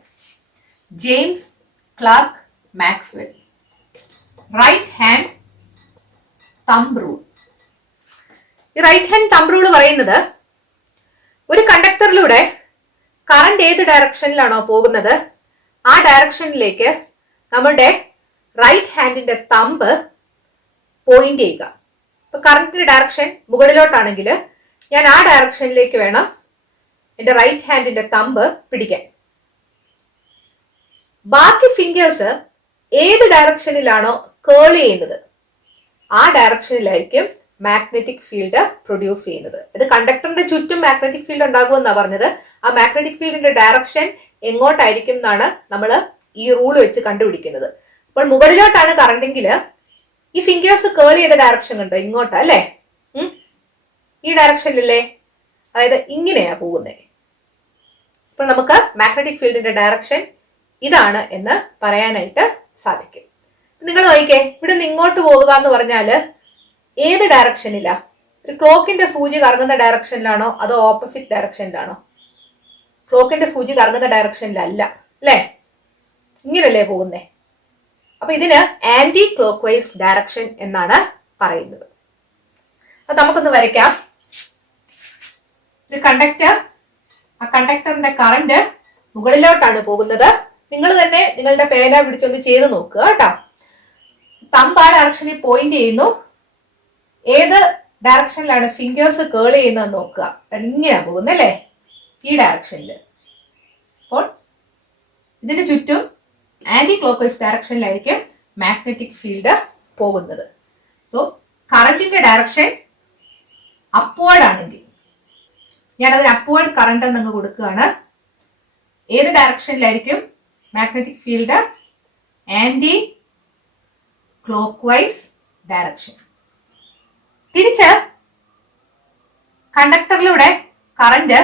James Clark Maxwell. Right hand thumb rule. ഈ റൈറ്റ് ഹാൻഡ് തംബ് റൂൾ പറയുന്നത് ഒരു കണ്ടക്ടറിലൂടെ കറന്റ് ഏത് ഡയറക്ഷനിലാണോ പോകുന്നത് ആ ഡയറക്ഷനിലേക്ക് നമ്മുടെ റൈറ്റ് ഹാൻഡിന്റെ തമ്പ് പോയിന്റ് ചെയ്യുക. ഇപ്പൊ കറന്റിന്റെ ഡയറക്ഷൻ മുകളിലോട്ടാണെങ്കിൽ ഞാൻ ആ ഡയറക്ഷനിലേക്ക് വേണം എന്റെ റൈറ്റ് ഹാൻഡിന്റെ തമ്പ് പിടിക്കാൻ. ബാക്കി ഫിംഗേഴ്സ് ഏത് ഡയറക്ഷനിലാണോ കേൾ ചെയ്യുന്നത് ആ ഡയറക്ഷനിലായിരിക്കും മാഗ്നറ്റിക് ഫീൽഡ് പ്രൊഡ്യൂസ് ചെയ്യുന്നത്. ഇത് കണ്ടക്ടറിന്റെ ചുറ്റും മാഗ്നറ്റിക് ഫീൽഡ് ഉണ്ടാകുമെന്നാണ് പറഞ്ഞത്. ആ മാഗ്നറ്റിക് ഫീൽഡിന്റെ ഡയറക്ഷൻ എങ്ങോട്ടായിരിക്കും എന്നാണ് നമ്മൾ ഈ റൂൾ വെച്ച് കണ്ടുപിടിക്കുന്നത്. അപ്പോൾ മുകളിലോട്ടാണ് കറണ്ടെങ്കിൽ ഈ ഫിംഗേഴ്സ് കേൾ ചെയ്ത ഡയറക്ഷൻ കണ്ടോ, ഇങ്ങോട്ടാ അല്ലേ, ഈ ഡയറക്ഷനിലല്ലേ, അതായത് ഇങ്ങനെയാ പോകുന്നത്. അപ്പോൾ നമുക്ക് മാഗ്നറ്റിക് ഫീൽഡിന്റെ ഡയറക്ഷൻ ഇതാണ് എന്ന് പറയാനായിട്ട് സാധിക്കും. നിങ്ങൾ നോക്കിക്കേ, ഇവിടെ നിന്ന് ഇങ്ങോട്ട് പോവുക എന്ന് പറഞ്ഞാൽ ഏത് ഡയറക്ഷനിലാ? ഒരു ക്ലോക്കിന്റെ സൂചി കറങ്ങുന്ന ഡയറക്ഷനിലാണോ അതോ ഓപ്പോസിറ്റ് ഡയറക്ഷനിലാണോ? ക്ലോക്കിന്റെ സൂചി കറങ്ങുന്ന ഡയറക്ഷനിലല്ല അല്ലേ, ഇങ്ങനല്ലേ പോകുന്നേ. അപ്പൊ ഇതിന് ആന്റി ക്ലോക്ക് വൈസ് ഡയറക്ഷൻ എന്നാണ് പറയുന്നത്. അത് നമുക്കൊന്ന് വരയ്ക്കാം. ഒരു കണ്ടക്ടർ, ആ കണ്ടക്ടറിന്റെ കറന്റ് മുകളിലോട്ടാണ് പോകുന്നത്. നിങ്ങൾ തന്നെ നിങ്ങളുടെ പേന പിടിച്ചൊന്ന് ചെയ്ത് നോക്കുക കേട്ടോ. തമ്പ് ആ ഡയറക്ഷനിൽ പോയിന്റ് ചെയ്യുന്നു. ഏത് ഡയറക്ഷനിലാണ് ഫിംഗേഴ്സ് കേൾ ചെയ്യുന്നത് നോക്കുക. ഇങ്ങനെയാ പോകുന്നത് അല്ലേ, ഈ ഡയറക്ഷനിൽ. അപ്പോൾ ഇതിന് ചുറ്റും ആന്റി ക്ലോക്ക് വൈസ് ഡയറക്ഷനിലായിരിക്കും മാഗ്നറ്റിക് ഫീൽഡ് പോകുന്നത്. സോ കറന്റിന്റെ ഡയറക്ഷൻ അപ്വേർഡ് ആണെങ്കിൽ ഞാനതിന് അപ്വേർഡ് കറന്റ് എന്നങ്ങ് കൊടുക്കുകയാണ്. ഏത് ഡയറക്ഷനിലായിരിക്കും magnetic field? Anti clock vice direction. തിരിച്ച് കണ്ടക്ടറിലൂടെ കറന്റ്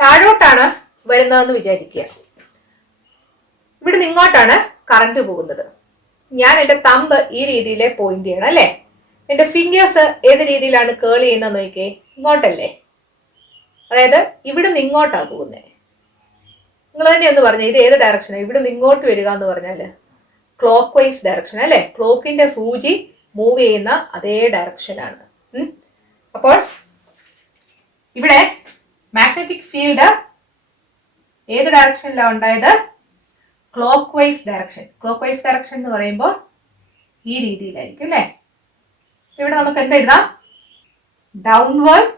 താഴോട്ടാണ് വരുന്നതെന്ന് വിചാരിക്കുക. ഇവിടെ നിന്ന് ഇങ്ങോട്ടാണ് കറന്റ് പോകുന്നത്. ഞാൻ എൻ്റെ തമ്പ് ഈ രീതിയിൽ പോയിന്റ് ചെയ്യണം അല്ലേ. എൻ്റെ ഫിംഗേഴ്സ് ഏത് രീതിയിലാണ് കേൾ ചെയ്യുന്നത് നോക്കിയേ, ഇങ്ങോട്ടല്ലേ, അതായത് ഇവിടെ നിന്ന് ഇങ്ങോട്ടാണ് പോകുന്നത്. നിങ്ങൾ തന്നെ ഒന്ന് പറഞ്ഞേ, ഇത് ഏത് ഡയറക്ഷനാണ്? ഇവിടെ നിന്ന് ഇങ്ങോട്ട് വരിക എന്ന് പറഞ്ഞാൽ ക്ലോക്ക് വൈസ് ഡയറക്ഷൻ അല്ലേ. ക്ലോക്കിന്റെ സൂചി മൂവ് ചെയ്യുന്ന അതേ ഡയറക്ഷനാണ്. അപ്പോൾ ഇവിടെ മാഗ്നറ്റിക് ഫീൽഡ് ഏത് ഡയറക്ഷനിലാണ് ഉണ്ടായത്? Clock vice direction. Clock vice direction എന്ന് പറയുമ്പോൾ ഈ രീതിയിലായിരിക്കും അല്ലേ. ഇവിടെ നമുക്ക് എന്ത് എഴുതാം? ഡൗൺവേർഡ്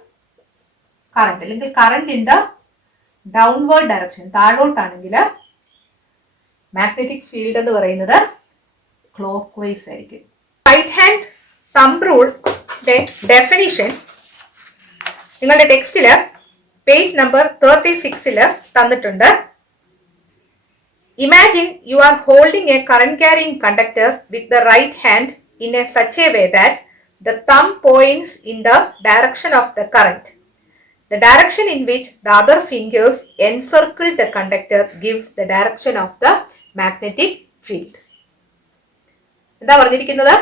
കറന്റ്, അല്ലെങ്കിൽ current in the downward direction. താഴോട്ടാണെങ്കിൽ മാഗ്നറ്റിക് ഫീൽഡ് എന്ന് പറയുന്നത് ക്ലോക്ക് വൈസ് ആയിരിക്കും. റൈറ്റ് ഹാൻഡ് തംബ് റൂളിന്റെ ഡെഫിനിഷൻ നിങ്ങളുടെ ടെക്സ്റ്റില് പേജ് നമ്പർ 36 തന്നിട്ടുണ്ട്. Imagine you are holding a current carrying conductor with the right hand in a such a way that the thumb points in the direction of the current. The direction in which the other fingers encircle the conductor gives the direction of the magnetic field. എന്താ പറഞ്ഞിരിക്കുന്നത്?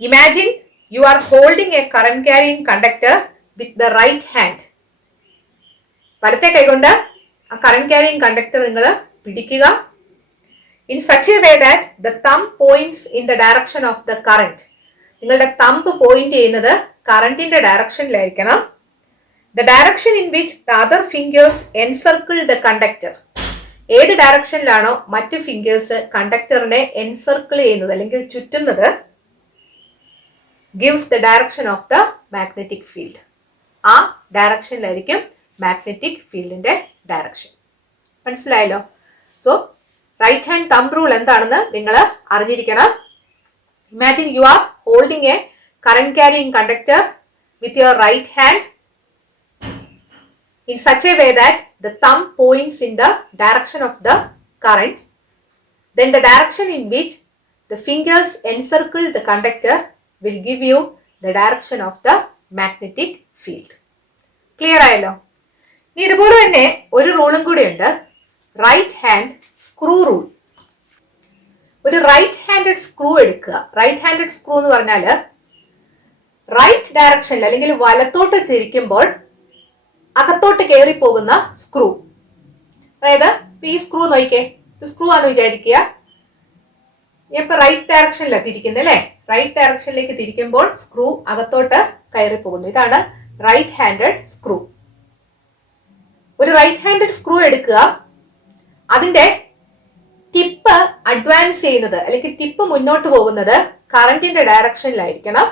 Imagine you are holding a current carrying conductor with the right hand. വലത്തെ കൈകൊണ്ട് ആ current carrying conductor നിങ്ങൾ പിടിക്കുക. In such a way that the thumb points in the direction of the current. നിങ്ങളുടെ thumb point ചെയ്യുന്നത് കറന്റിന്റെ ഡയറക്ഷനിലായിരിക്കണം. The direction in which the other fingers encircle the conductor. ഏത് ഡയറക്ഷനിലാണോ മറ്റു ഫിംഗേഴ്സ് കണ്ടക്ടറിനെ എൻസർക്കിൾ ചെയ്യുന്നത് അല്ലെങ്കിൽ ചുറ്റുന്നത്, gives the direction of the magnetic field. ആ ഡയറക്ഷനിലായിരിക്കും മാഗ്നറ്റിക് ഫീൽഡിന്റെ ഡയറക്ഷൻ. മനസ്സിലായല്ലോ? So right hand thumb rule എന്താണെന്ന് നിങ്ങൾ അറിഞ്ഞിരിക്കണം. Imagine you are holding a current carrying conductor with your right hand in such a way that the thumb points in the direction of the current, then the direction in which the fingers encircle the conductor will give you the direction of the magnetic field. Clear ആയല്ലോ? ഇനി ഇതുപോലെ തന്നെ ഒരു റൂളും കൂടി ഉണ്ട്, right hand screw rule. ഒരു right handed screw എടുക്കുക. Right handed screw എന്ന് പറഞ്ഞാൽ റൈറ്റ് ഡയറക്ഷനിൽ അല്ലെങ്കിൽ വലത്തോട്ട് തിരിക്കുമ്പോൾ അകത്തോട്ട് കയറി പോകുന്ന സ്ക്രൂ. അതായത് ഈ സ്ക്രൂ നോക്കിക്കേ, സ്ക്രൂ ആണെന്ന് വിചാരിക്കുക. ഞാൻ ഇപ്പൊ റൈറ്റ് ഡയറക്ഷനിലാണ് തിരിക്കുന്നത് അല്ലേ? റൈറ്റ് ഡയറക്ഷനിലേക്ക് തിരിക്കുമ്പോൾ സ്ക്രൂ അകത്തോട്ട് കയറി പോകുന്നു. ഇതാണ് റൈറ്റ് ഹാൻഡഡ് സ്ക്രൂ. ഒരു റൈറ്റ് ഹാൻഡഡ് സ്ക്രൂ എടുക്കുക. അതിന്റെ ടിപ്പ് അഡ്വാൻസ് ചെയ്യുന്നത് അല്ലെങ്കിൽ ടിപ്പ് മുന്നോട്ട് പോകുന്നത് കറന്റിന്റെ ഡയറക്ഷനിലായിരിക്കണം.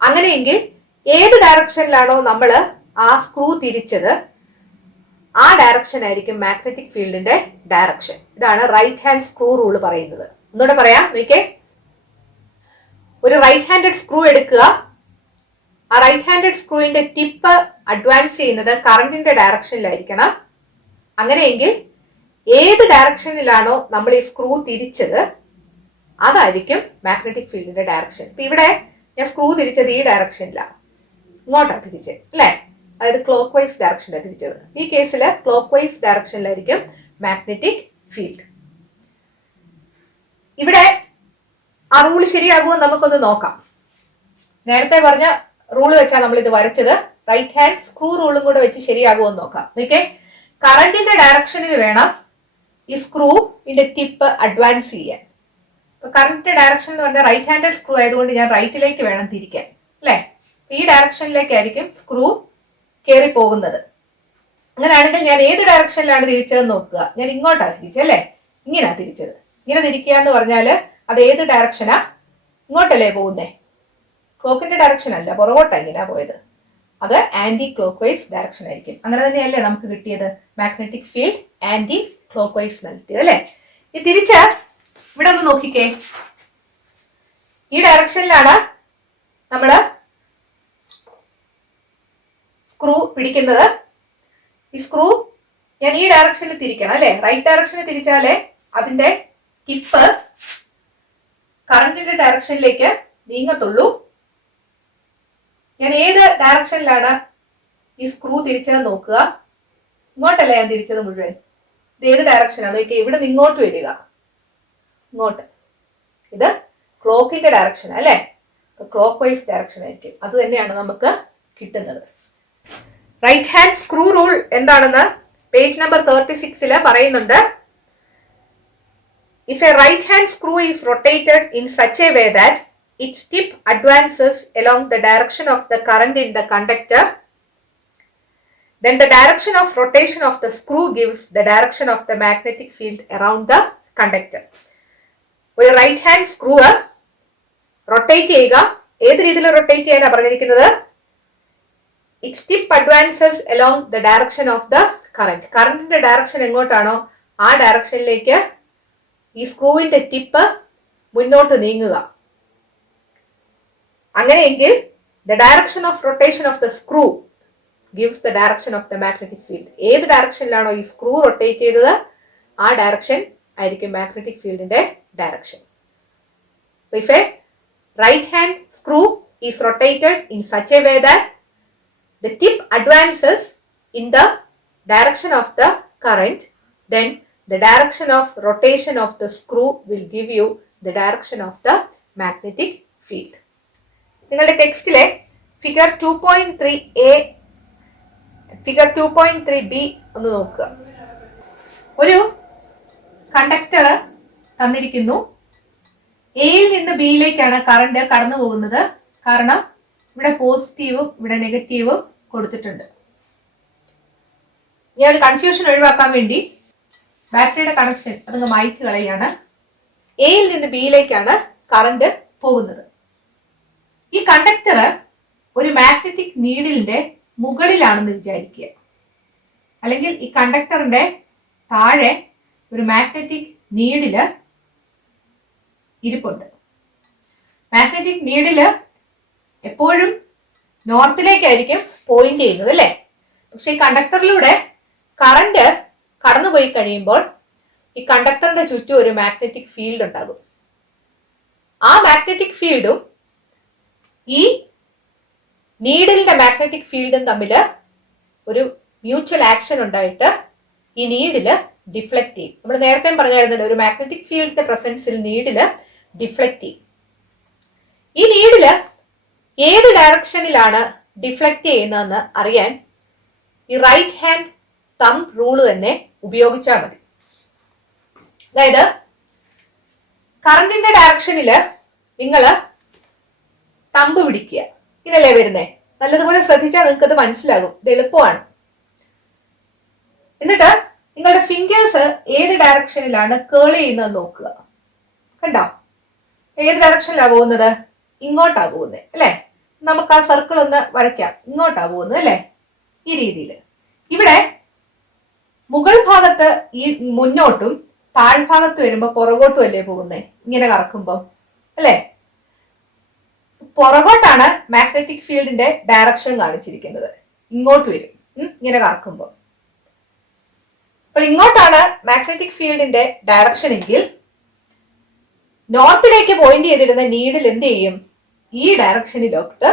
അങ്ങനെയെങ്കിൽ ഏത് ഡയറക്ഷനിലാണോ നമ്മൾ ആ സ്ക്രൂ തിരിച്ചത് ആ ഡയറക്ഷൻ ആയിരിക്കും മാഗ്നറ്റിക് ഫീൽഡിന്റെ ഡയറക്ഷൻ. ഇതാണ് റൈറ്റ് ഹാൻഡ് സ്ക്രൂ റൂൾ പറയുന്നത്. ഒന്നുകൂടെ പറയാം, നോക്കിക്കേ. ഒരു റൈറ്റ് ഹാൻഡഡ് സ്ക്രൂ എടുക്കുക. ആ റൈറ്റ് ഹാൻഡഡ് സ്ക്രൂവിന്റെ ടിപ്പ് അഡ്വാൻസ് ചെയ്യുന്നത് കറന്റിന്റെ ഡയറക്ഷനിലായിരിക്കണം. അങ്ങനെയെങ്കിൽ ഏത് ഡയറക്ഷനിലാണോ നമ്മൾ ഈ സ്ക്രൂ തിരിച്ചത് അതായിരിക്കും മാഗ്നറ്റിക് ഫീൽഡിന്റെ ഡയറക്ഷൻ. ഇപ്പൊ ഇവിടെ ഞാൻ സ്ക്രൂ തിരിച്ചത് ഈ ഡയറക്ഷനിലാണ്, ഇങ്ങോട്ടാണ് തിരിച്ചത് അല്ലേ? അതായത് ക്ലോക്ക് വൈസ് ഡയറക്ഷനിലാണ് തിരിച്ചത്. ഈ കേസിൽ ക്ലോക്ക് വൈസ് ഡയറക്ഷനിലായിരിക്കും മാഗ്നറ്റിക് ഫീൽഡ്. ഇവിടെ ആ റൂൾ ശരിയാകുമോ നമുക്കൊന്ന് നോക്കാം. നേരത്തെ പറഞ്ഞ റൂൾ വെച്ചാണ് നമ്മൾ ഇത് വരച്ചത്. റൈറ്റ് ഹാൻഡ് സ്ക്രൂ റൂളും കൂടെ വെച്ച് ശരിയാകുമോ എന്ന് നോക്കാം. ഓക്കെ, കറന്റിന്റെ ഡയറക്ഷനിൽ വേണം ഈ സ്ക്രൂവിന്റെ ടിപ്പ് അഡ്വാൻസ് ചെയ്യാൻ. ഇപ്പൊ കറന്റിന്റെ ഡയറക്ഷൻ എന്ന് പറഞ്ഞാൽ റൈറ്റ് ഹാൻഡഡ് സ്ക്രൂ ആയതുകൊണ്ട് ഞാൻ റൈറ്റിലേക്ക് വേണം തിരിക്കാൻ അല്ലേ? ഈ ഡയറക്ഷനിലേക്കായിരിക്കും സ്ക്രൂ കയറി പോകുന്നത്. അങ്ങനെയാണെങ്കിൽ ഞാൻ ഏത് ഡയറക്ഷനിലാണ് തിരിച്ചതെന്ന് നോക്കുക. ഞാൻ ഇങ്ങോട്ടാണ് തിരിച്ചത് അല്ലേ? ഇങ്ങനെയാ തിരിച്ചത്. ഇങ്ങനെ തിരിക്കുക എന്ന് പറഞ്ഞാൽ അത് ഏത് ഡയറക്ഷനാ? ഇങ്ങോട്ടല്ലേ പോകുന്നേ? ക്ലോക്കിന്റെ ഡയറക്ഷൻ അല്ല, പുറകോട്ടാ ഇങ്ങനെയാ പോയത്. അത് ആന്റി ക്ലോക്ക് വൈസ് ഡയറക്ഷൻ ആയിരിക്കും. അങ്ങനെ തന്നെയല്ലേ നമുക്ക് കിട്ടിയത്? Magnetic field anticlockwise നൽകിയത് അല്ലേ? ഈ തിരിച്ച് ഇവിടെ ഒന്ന് നോക്കിക്കേ. ഈ ഡയറക്ഷനിലാണ് നമ്മള് സ്ക്രൂ പിടിക്കുന്നത്. ഈ സ്ക്രൂ ഞാൻ ഈ ഡയറക്ഷനിൽ തിരിക്കണം അല്ലെ? റൈറ്റ് ഡയറക്ഷനിൽ തിരിച്ചാലേ അതിന്റെ ടിപ്പ് കറന്റിന്റെ ഡയറക്ഷനിലേക്ക് നീങ്ങത്തുള്ളൂ. ഞാൻ ഏത് ഡയറക്ഷനിലാണ് ഈ സ്ക്രൂ തിരിച്ചതെന്ന് നോക്കുക. ഇങ്ങോട്ടല്ലേ ഞാൻ തിരിച്ചത് മുഴുവൻ? ഇത് ഏത് ഡയറക്ഷനാണ് നോക്കിയാൽ ഇവിടെ നിന്ന് ഇങ്ങോട്ട് വരിക, ഇങ്ങോട്ട്. ഇത് ക്ലോക്കിന്റെ ഡയറക്ഷൻ അല്ലേ? ക്ലോക്ക് വൈസ് ഡയറക്ഷൻ ആയിരിക്കും. അത് തന്നെയാണ് നമുക്ക് കിട്ടുന്നത്. റൈറ്റ് ഹാൻഡ് സ്ക്രൂ റൂൾ എന്താണെന്ന് പേജ് നമ്പർ 36 പറയുന്നുണ്ട്. If a right hand screw is rotated in such a way that its tip advances along the direction of the current in the conductor, then the direction of rotation of the screw gives the direction of the magnetic field around the conductor. ഒരു right hand screw rotate ചെയ്യുക. ഏത് രീതിയിൽ rotate ചെയ്യാനാണ് പറഞ്ഞിരിക്കുന്നത്? It's tip advances along the direction of the current. കറന്റിന്റെ direction എങ്ങോട്ടാണോ ആ ഡയറക്ഷനിലേക്ക് ഈ സ്ക്രൂവിന്റെ tip മുന്നോട്ട് നീങ്ങുക. അങ്ങനെയെങ്കിൽ the direction of rotation of the screw gives the direction of the magnetic field. ഏത് ഡയറക്ഷനിലാണോ ഈ സ്ക്രൂ റൊട്ടേറ്റ് ചെയ്തത് ആ ഡയറക്ഷൻ ആയിരിക്കും മാഗ്നറ്റിക് ഫീൽഡിന്റെ direction. If a right hand screw is rotated in such a way that the tip advances in the direction of the current, then the direction of rotation of the screw will give you the direction of the magnetic field. നിങ്ങളുടെ ടെക്സ്റ്റിലെ figure 2.3a figure 2.3b ഒന്ന് നോക്കുക. ഒരു conductor തന്നിരിക്കുന്നു. എയിൽ നിന്ന് ബിയിലേക്കാണ് current കടന്നു പോകുന്നത്. കാരണം ഇവിടെ പോസിറ്റീവും ഇവിടെ നെഗറ്റീവും കൊടുത്തിട്ടുണ്ട്. ഞാൻ ഒരു കൺഫ്യൂഷൻ ഒഴിവാക്കാൻ വേണ്ടി ബാറ്ററിയുടെ കണക്ഷൻ അതങ്ങ് മായ്ച്ചു കളയാണ്. എയിൽ നിന്ന് ബിയിലേക്കാണ് കറണ്ട് പോകുന്നത്. ഈ കണ്ടക്ടർ ഒരു മാഗ്നറ്റിക് നീഡിലിന്റെ മുകളിലാണെന്ന് വിചാരിക്കുക. അല്ലെങ്കിൽ ഈ കണ്ടക്ടറിന്റെ താഴെ ഒരു മാഗ്നറ്റിക് നീഡില് ഇരിപ്പുണ്ട്. മാഗ്നറ്റിക് നീഡില് എപ്പോഴും നോർത്തിലേക്കായിരിക്കും പോയിന്റ് ചെയ്യുന്നത് അല്ലേ? പക്ഷെ ഈ കണ്ടക്ടറിലൂടെ കറന്റ് കടന്നുപോയി കഴിയുമ്പോൾ ഈ കണ്ടക്ടറിന്റെ ചുറ്റും ഒരു മാഗ്നറ്റിക് ഫീൽഡ് ഉണ്ടാകും. ആ മാഗ്നറ്റിക് ഫീൽഡും ഈ നീഡിലിന്റെ മാഗ്നറ്റിക് ഫീൽഡും തമ്മിൽ ഒരു മ്യൂച്വൽ ആക്ഷൻ ഉണ്ടായിട്ട് ഈ നീഡില് ഡിഫ്ലക്ട് ചെയ്യും. നമ്മൾ നേരത്തെ പറഞ്ഞായിരുന്നല്ലോ, ഒരു മാഗ്നറ്റിക് ഫീൽഡിന്റെ പ്രസൻസിൽ നീഡില് ഡിഫ്ലക്ട് ചെയ്യും. ഈ നീഡില് ഏത് ഡയറക്ഷനിലാണ് ഡിഫ്ലക്ട് ചെയ്യുന്നതെന്ന് അറിയാൻ ഈ റൈറ്റ് ഹാൻഡ് തമ്പ് റൂള് തന്നെ ഉപയോഗിച്ചാൽ മതി. അതായത് കറണ്ടിന്റെ ഡയറക്ഷനില് നിങ്ങൾ തമ്പ് പിടിക്കുക, ഇങ്ങനല്ലേ വരുന്നേ? നല്ലതുപോലെ ശ്രദ്ധിച്ചാൽ നിങ്ങൾക്ക് അത് മനസ്സിലാകും, ഇത് എളുപ്പമാണ്. എന്നിട്ട് നിങ്ങളുടെ ഫിംഗേഴ്സ് ഏത് ഡയറക്ഷനിലാണ് കേൾ ചെയ്യുന്നത് നോക്കുക. കണ്ടോ? ഏത് ഡയറക്ഷനിലാണ് പോകുന്നത്? ഇങ്ങോട്ടാ പോകുന്നത് അല്ലേ? നമുക്ക് ആ സർക്കിൾ ഒന്ന് വരയ്ക്കാം. ഇങ്ങോട്ടാ പോകുന്നത് അല്ലേ? ഈ രീതിയിൽ. ഇവിടെ മുകൾ ഭാഗത്ത് ഈ മുന്നോട്ടും താഴ്ഭാഗത്ത് വരുമ്പോ പുറകോട്ടും അല്ലേ പോകുന്നേ, ഇങ്ങനെ കറക്കുമ്പം അല്ലേ? പുറകോട്ടാണ് മാഗ്നറ്റിക് ഫീൽഡിന്റെ ഡയറക്ഷൻ കാണിച്ചിരിക്കുന്നത്, ഇങ്ങോട്ട് വരും ഇങ്ങനെ കറക്കുമ്പോൾ. അപ്പോൾ ഇങ്ങോട്ടാണ് മാഗ്നറ്റിക് ഫീൽഡിന്റെ ഡയറക്ഷൻ എങ്കിൽ നോർത്തിലേക്ക് പോയിന്റ് ചെയ്തിരുന്ന നീഡിൽ എന്ത് ചെയ്യും? ഈ ഡയറക്ഷനിലോട്ട്